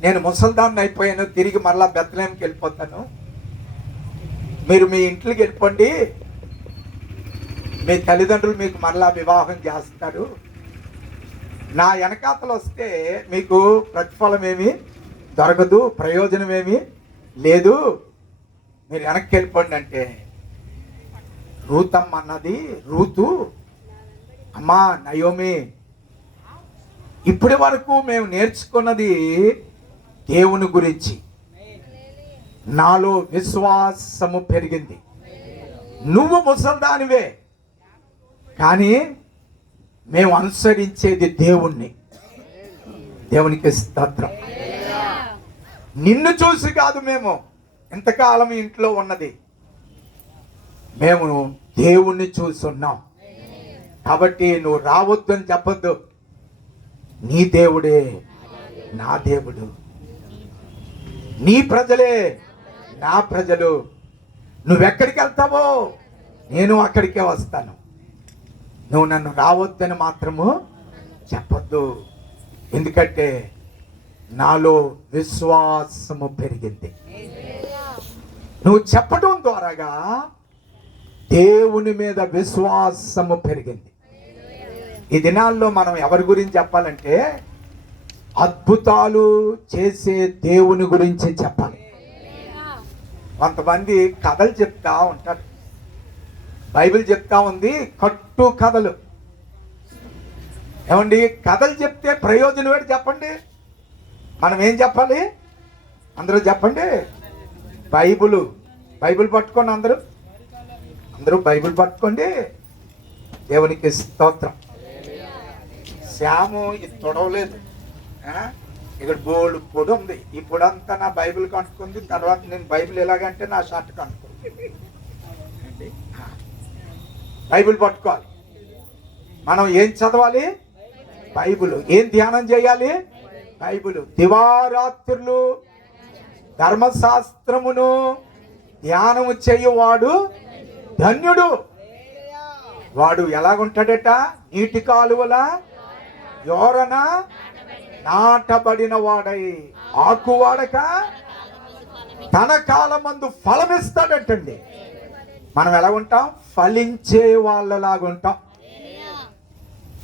నేను ముసల్దాన్ని అయిపోయాను, తిరిగి మరలా బెత్లెహేంకి వెళ్ళిపోతాను, మీరు మీ ఇంట్లోకి వెళ్ళిపోండి, మీ తల్లిదండ్రులు మీకు మరలా వివాహం చేస్తారు, నా వెనకాతలు వస్తే మీకు ప్రతిఫలం ఏమి దొరకదు, ప్రయోజనం ఏమి లేదు, మీరు వెనక్కి వెళ్ళిపోండి అంటే రూతమ్మ అన్నది, రూతు, అమ్మా నయోమి ఇప్పటి వరకు మేము నేర్చుకున్నది దేవుని గురించి, నాలో విశ్వాసము పెరిగింది, నువ్వు ముసల్దానివే కానీ మేము అనుసరించేది దేవుణ్ణి. దేవునికి స్తోత్రం. నిన్ను చూసి కాదు మేము ఎంతకాలం ఇంట్లో ఉన్నది, మేము దేవుణ్ణి చూస్తున్నాం. కాబట్టి నువ్వు రావద్దని చెప్పొద్దు, నీ దేవుడే నా దేవుడు, నీ ప్రజలే నా ప్రజలు, నువ్వెక్కడికి వెళ్తావో నేను అక్కడికే వస్తాను, నువ్వు నన్ను రావద్దని మాత్రము చెప్పొద్దు, ఎందుకంటే నాలో విశ్వాసము పెరిగింది. నువ్వు చెప్పడం ద్వారాగా దేవుని మీద విశ్వాసము పెరిగింది. ఈ దినాల్లో మనం ఎవరి గురించి చెప్పాలంటే అద్భుతాలు చేసే దేవుని గురించి చెప్పాలి. కొంతమంది కథలు చెప్తా ఉంటారు, బైబిల్ చెప్తా ఉంది కట్టు కథలు. ఏమండి, కథలు చెప్తే ప్రయోజనం ఏంటి చెప్పండి? మనం ఏం చెప్పాలి? అందరూ చెప్పండి. బైబిల్ పట్టుకోండి, అందరూ బైబిల్ పట్టుకోండి. దేవునికి స్తోత్రం. శ్యాము ఇది తొడవలేదు, ఇక్కడ బోల్డ్ పొడి ఉంది, ఈ పొడి అంతా నా బైబిల్ కట్టుకుంది, తర్వాత నేను బైబిల్ ఎలాగంటే నా షర్ట్ కట్టుకుంది. బైబిల్ పట్టుకోవాలి. మనం ఏం చదవాలి? బైబిల్. ఏం ధ్యానం చేయాలి? బైబిల్. దివారాత్రులు ధర్మశాస్త్రమును ధ్యానము చేయువాడు ధన్యుడు. వాడు ఎలాగుంటాడట? నీటి కాలువల యోరన నాటబడిన వాడై ఆకువాడక తన కాలమందు ఫలమిస్తాడటండి. మనం ఎలా ఉంటాం? ఫలించే వాళ్ళలాగుంటాం.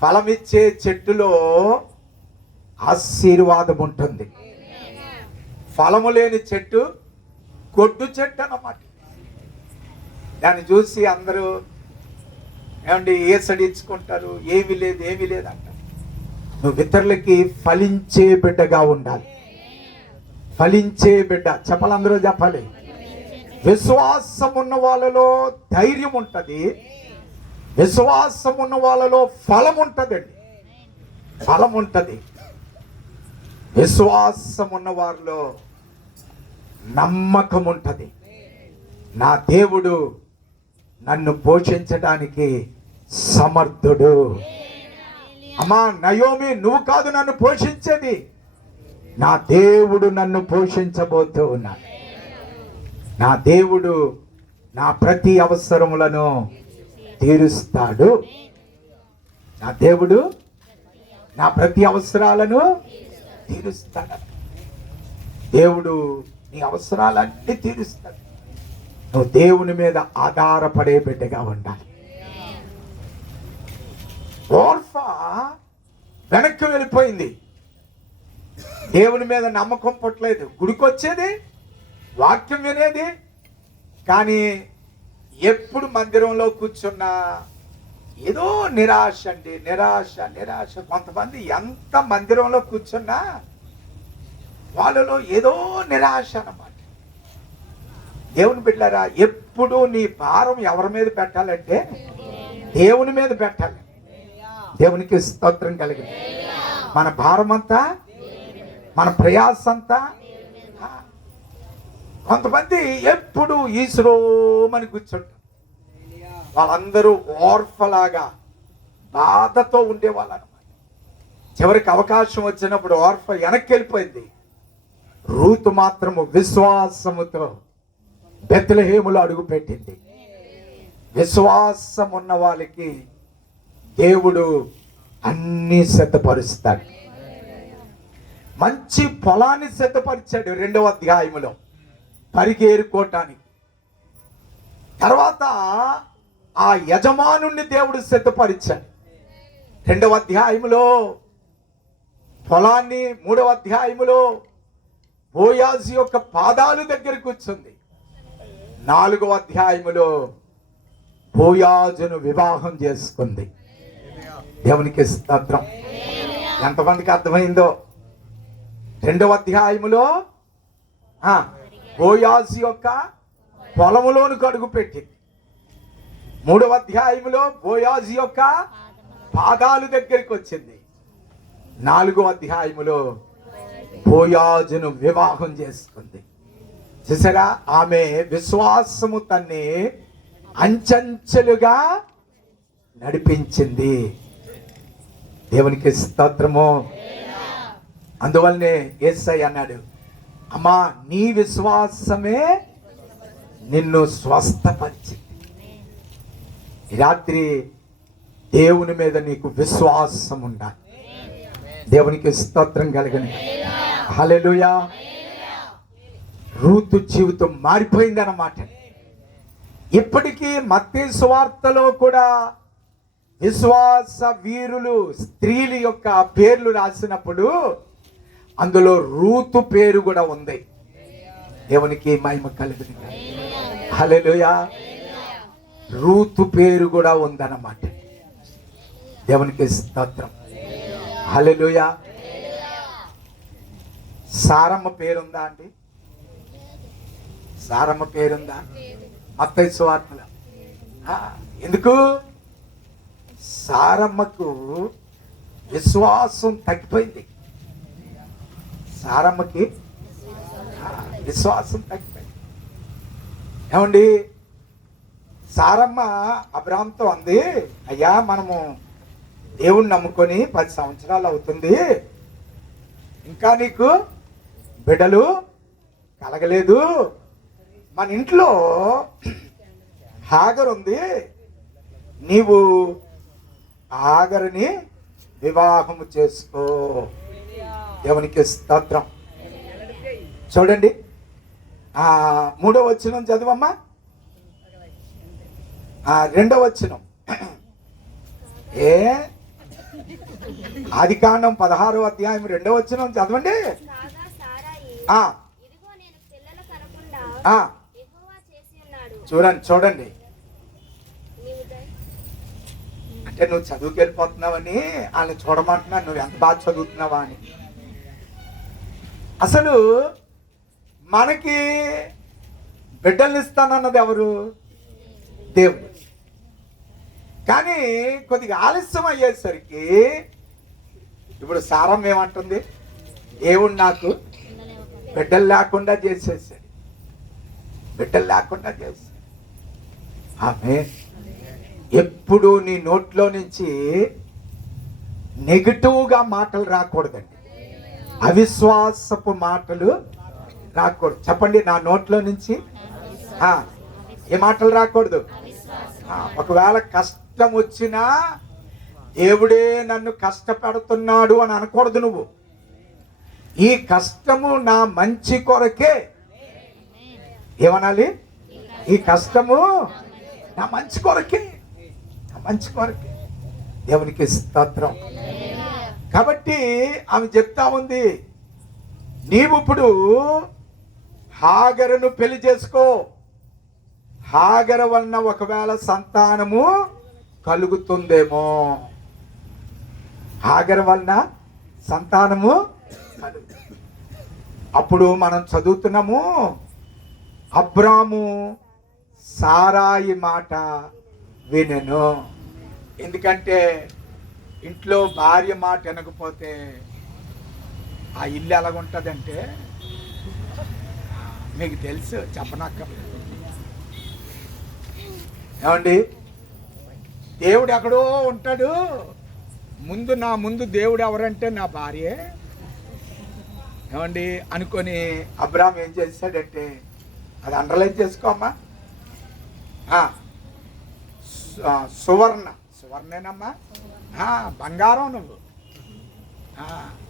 ఫలమిచ్చే చెట్టులో ఆశీర్వాదం ఉంటుంది. ఫలము లేని చెట్టు గొడ్డు చెట్టు అన్నమాట. దాన్ని చూసి అందరూ ఏమండి ఏసడించుకుంటారు, ఏమీ లేదు అంటారు. నువ్వు ఇతరులకి ఫలించే బిడ్డగా ఉండాలి. ఫలించే బిడ్డ చెప్పాలి, అందరూ చెప్పాలి. విశ్వాసం ఉన్న వాళ్ళలో ధైర్యం ఉంటుంది, విశ్వాసం ఉన్న వాళ్ళలో ఫలం ఉంటుందండి. ఫలం ఉంటుంది. విశ్వాసం ఉన్న వారిలో నమ్మకం ఉంటుంది. నా దేవుడు నన్ను పోషించడానికి సమర్థుడు. అమ్మా నయోమి, నువ్వు కాదు నన్ను పోషించేది, నా దేవుడు నన్ను పోషించబోతూ ఉన్నాడు. నా దేవుడు నా ప్రతి అవసరములను తీరుస్తాడు. నా దేవుడు నా ప్రతి అవసరాలను తీరుస్తాడు. దేవుడు నీ అవసరాలన్నీ తీరుస్తాడు. నువ్వు దేవుని మీద ఆధారపడే బిడ్డగా ఉండాలి. ఓర్ఫా వెనక్కి వెళ్ళిపోయింది, దేవుని మీద నమ్మకం పుట్టలేదు. గుడికి వచ్చేది, వాక్యం వినేది, కానీ ఎప్పుడు మందిరంలో కూర్చున్నా ఏదో నిరాశ అండి, నిరాశ. కొంతమంది ఎంత మందిరంలో కూర్చున్నా వాళ్ళలో ఏదో నిరాశ అన్నమాట. దేవుని బిడ్డలారా, ఎప్పుడు నీ భారం ఎవరి మీద పెట్టాలంటే దేవుని మీద పెట్టాలి. దేవునికి స్తోత్రం కలిగింది. మన భారమంతా, మన ప్రయాసంతా. కొంతమంది ఎప్పుడు ఈశ్వరోమని కూర్చుంటారు. వాళ్ళందరూ ఓర్ఫలాగా బాధతో ఉండేవాళ్ళు అనమాట. చివరికి అవకాశం వచ్చినప్పుడు ఓర్ఫ వెనక్కి వెళ్ళిపోయింది. రూతు మాత్రము విశ్వాసముతో బెత్లెహేములో అడుగు పెట్టింది. విశ్వాసం ఉన్న వాళ్ళకి దేవుడు అన్ని సిద్ధపరుస్తాడు. మంచి పొలాన్ని సిద్ధపరిచాడు 2వ అధ్యాయములో పరిగేరుకోవటానికి. తర్వాత ఆ యజమానుణ్ణి దేవుడు సిద్ధపరిచాడు 2వ అధ్యాయములో పొలాన్ని. 3వ అధ్యాయములో బోయాజు యొక్క పాదాలు దగ్గర కూర్చుంది. 4వ అధ్యాయములో బోయాజును వివాహం చేసుకుంది. దేవునికి స్తోత్రం. ఎంతమందికి అర్థమైందో? 2వ అధ్యాయములో బోయాజు యొక్క పొలములోనికి అడుగు పెట్టింది. 3వ అధ్యాయములో బోయాజు యొక్క పాదాలు దగ్గరికి వచ్చింది. 4వ అధ్యాయములో బోయాజును వివాహం చేసుకుంది. చూసారా, ఆమె విశ్వాసము తన్ని అంచెంచెలుగా నడిపించింది. దేవునికి స్తోత్రము. అందువల్లనే యేసయ్య అన్నాడు, అమ్మా నీ విశ్వాసమే నిన్ను స్వస్థపరిచింది. ఈ రాత్రి దేవుని మీద నీకు విశ్వాసం ఉండాలి. దేవునికి స్తోత్రం కలగని. హల్లెలూయా. రూతు జీవితం మారిపోయిందన్నమాట. ఇప్పటికీ మత్తయి సువార్తలో కూడా విశ్వాస వీరులు స్త్రీల యొక్క పేర్లు రాసినప్పుడు అందులో రూతు పేరు కూడా ఉంది. దేవునికి మహిమ కలుగును. హల్లెలూయా. రూతు పేరు కూడా ఉందన్నమాట. దేవునికి స్తోత్రం. హల్లెలూయా. సారమ్మ పేరుందా అండి? సారమ్మ పేరుందా మత్తయి సువార్తలో? ఎందుకు? సారమ్మకు విశ్వాసం తగ్గిపోయింది. సారమ్మకి విశ్వాసం తగ్గిపోయింది. ఏమండి, సారమ్మ అబ్రాహాముతో అంది, అయ్యా మనము దేవుణ్ణి నమ్ముకొని 10 సంవత్సరాలు అవుతుంది, ఇంకా నీకు బిడ్డలు కలగలేదు. మన ఇంట్లో హాగరు ఉంది, నీవు హాగరుని వివాహము చేసుకో. దేవునికి స్తోత్రం. చూడండి 3వ వచనం చదువమ్మా. 2వ వచనం. ఆదికాండం 16వ అధ్యాయం 2వ వచనం చదవండి. చూడండి. అంటే నువ్వు చదువుకి వెళ్ళిపోతున్నావని వాళ్ళని చూడమంటున్నా, నువ్వు ఎంత బాగా చదువుతున్నావా అని. అసలు మనకి బిడ్డల్ని ఇస్తానన్నది ఎవరు? దేవుడు. కానీ కొద్దిగా ఆలస్యం అయ్యేసరికి ఇప్పుడు సారం ఏమంటుంది? దేవుడు నాకు బిడ్డలు లేకుండా చేసేసాడు, బిడ్డలు లేకుండా చేశాడు. ఆమె ఎప్పుడు నీ నోట్లో నుంచి నెగిటివ్గా మాటలు రాకూడదండి. అవిశ్వాసపు మాటలు రాకూడదు. చెప్పండి, నా నోట్లో నుంచి ఏ మాటలు రాకూడదు. ఒకవేళ కష్టం వచ్చినా దేవుడే నన్ను కష్టపెడుతున్నాడు అని అనకూడదు. నువ్వు ఈ కష్టము నా మంచి కొరకే. ఏమనాలి? ఈ కష్టము నా మంచి కొరకే, నా మంచి కొరకే. దేవునికి స్తోత్రం. కాబట్టి ఆమె చెప్తా ఉంది, నీవు ఇప్పుడు హాగరును పెళ్లి చేసుకో. హాగర వలన ఒకవేళ సంతానము కలుగుతుందేమో. హాగర వలన సంతానము కలుగుతుంది. అప్పుడు మనం చదువుతున్నాము, అబ్రాము సారాయి మాట వినెను. ఎందుకంటే ఇంట్లో భార్య మాట వినకపోతే ఆ ఇల్లు ఎలాగుంటుందంటే మీకు తెలుసు, చెప్పనక్కర్లేదు. ఏమండి, దేవుడు ఎక్కడో ఉంటాడు. నా ముందు దేవుడు ఎవరంటే నా భార్యే ఏమండి అనుకొని అబ్రాహాం ఏం చేశాడంటే, అది అండర్లైన్ చేసుకోమ్మా, సువర్ణేనమ్మా, బంగారం నువ్వు.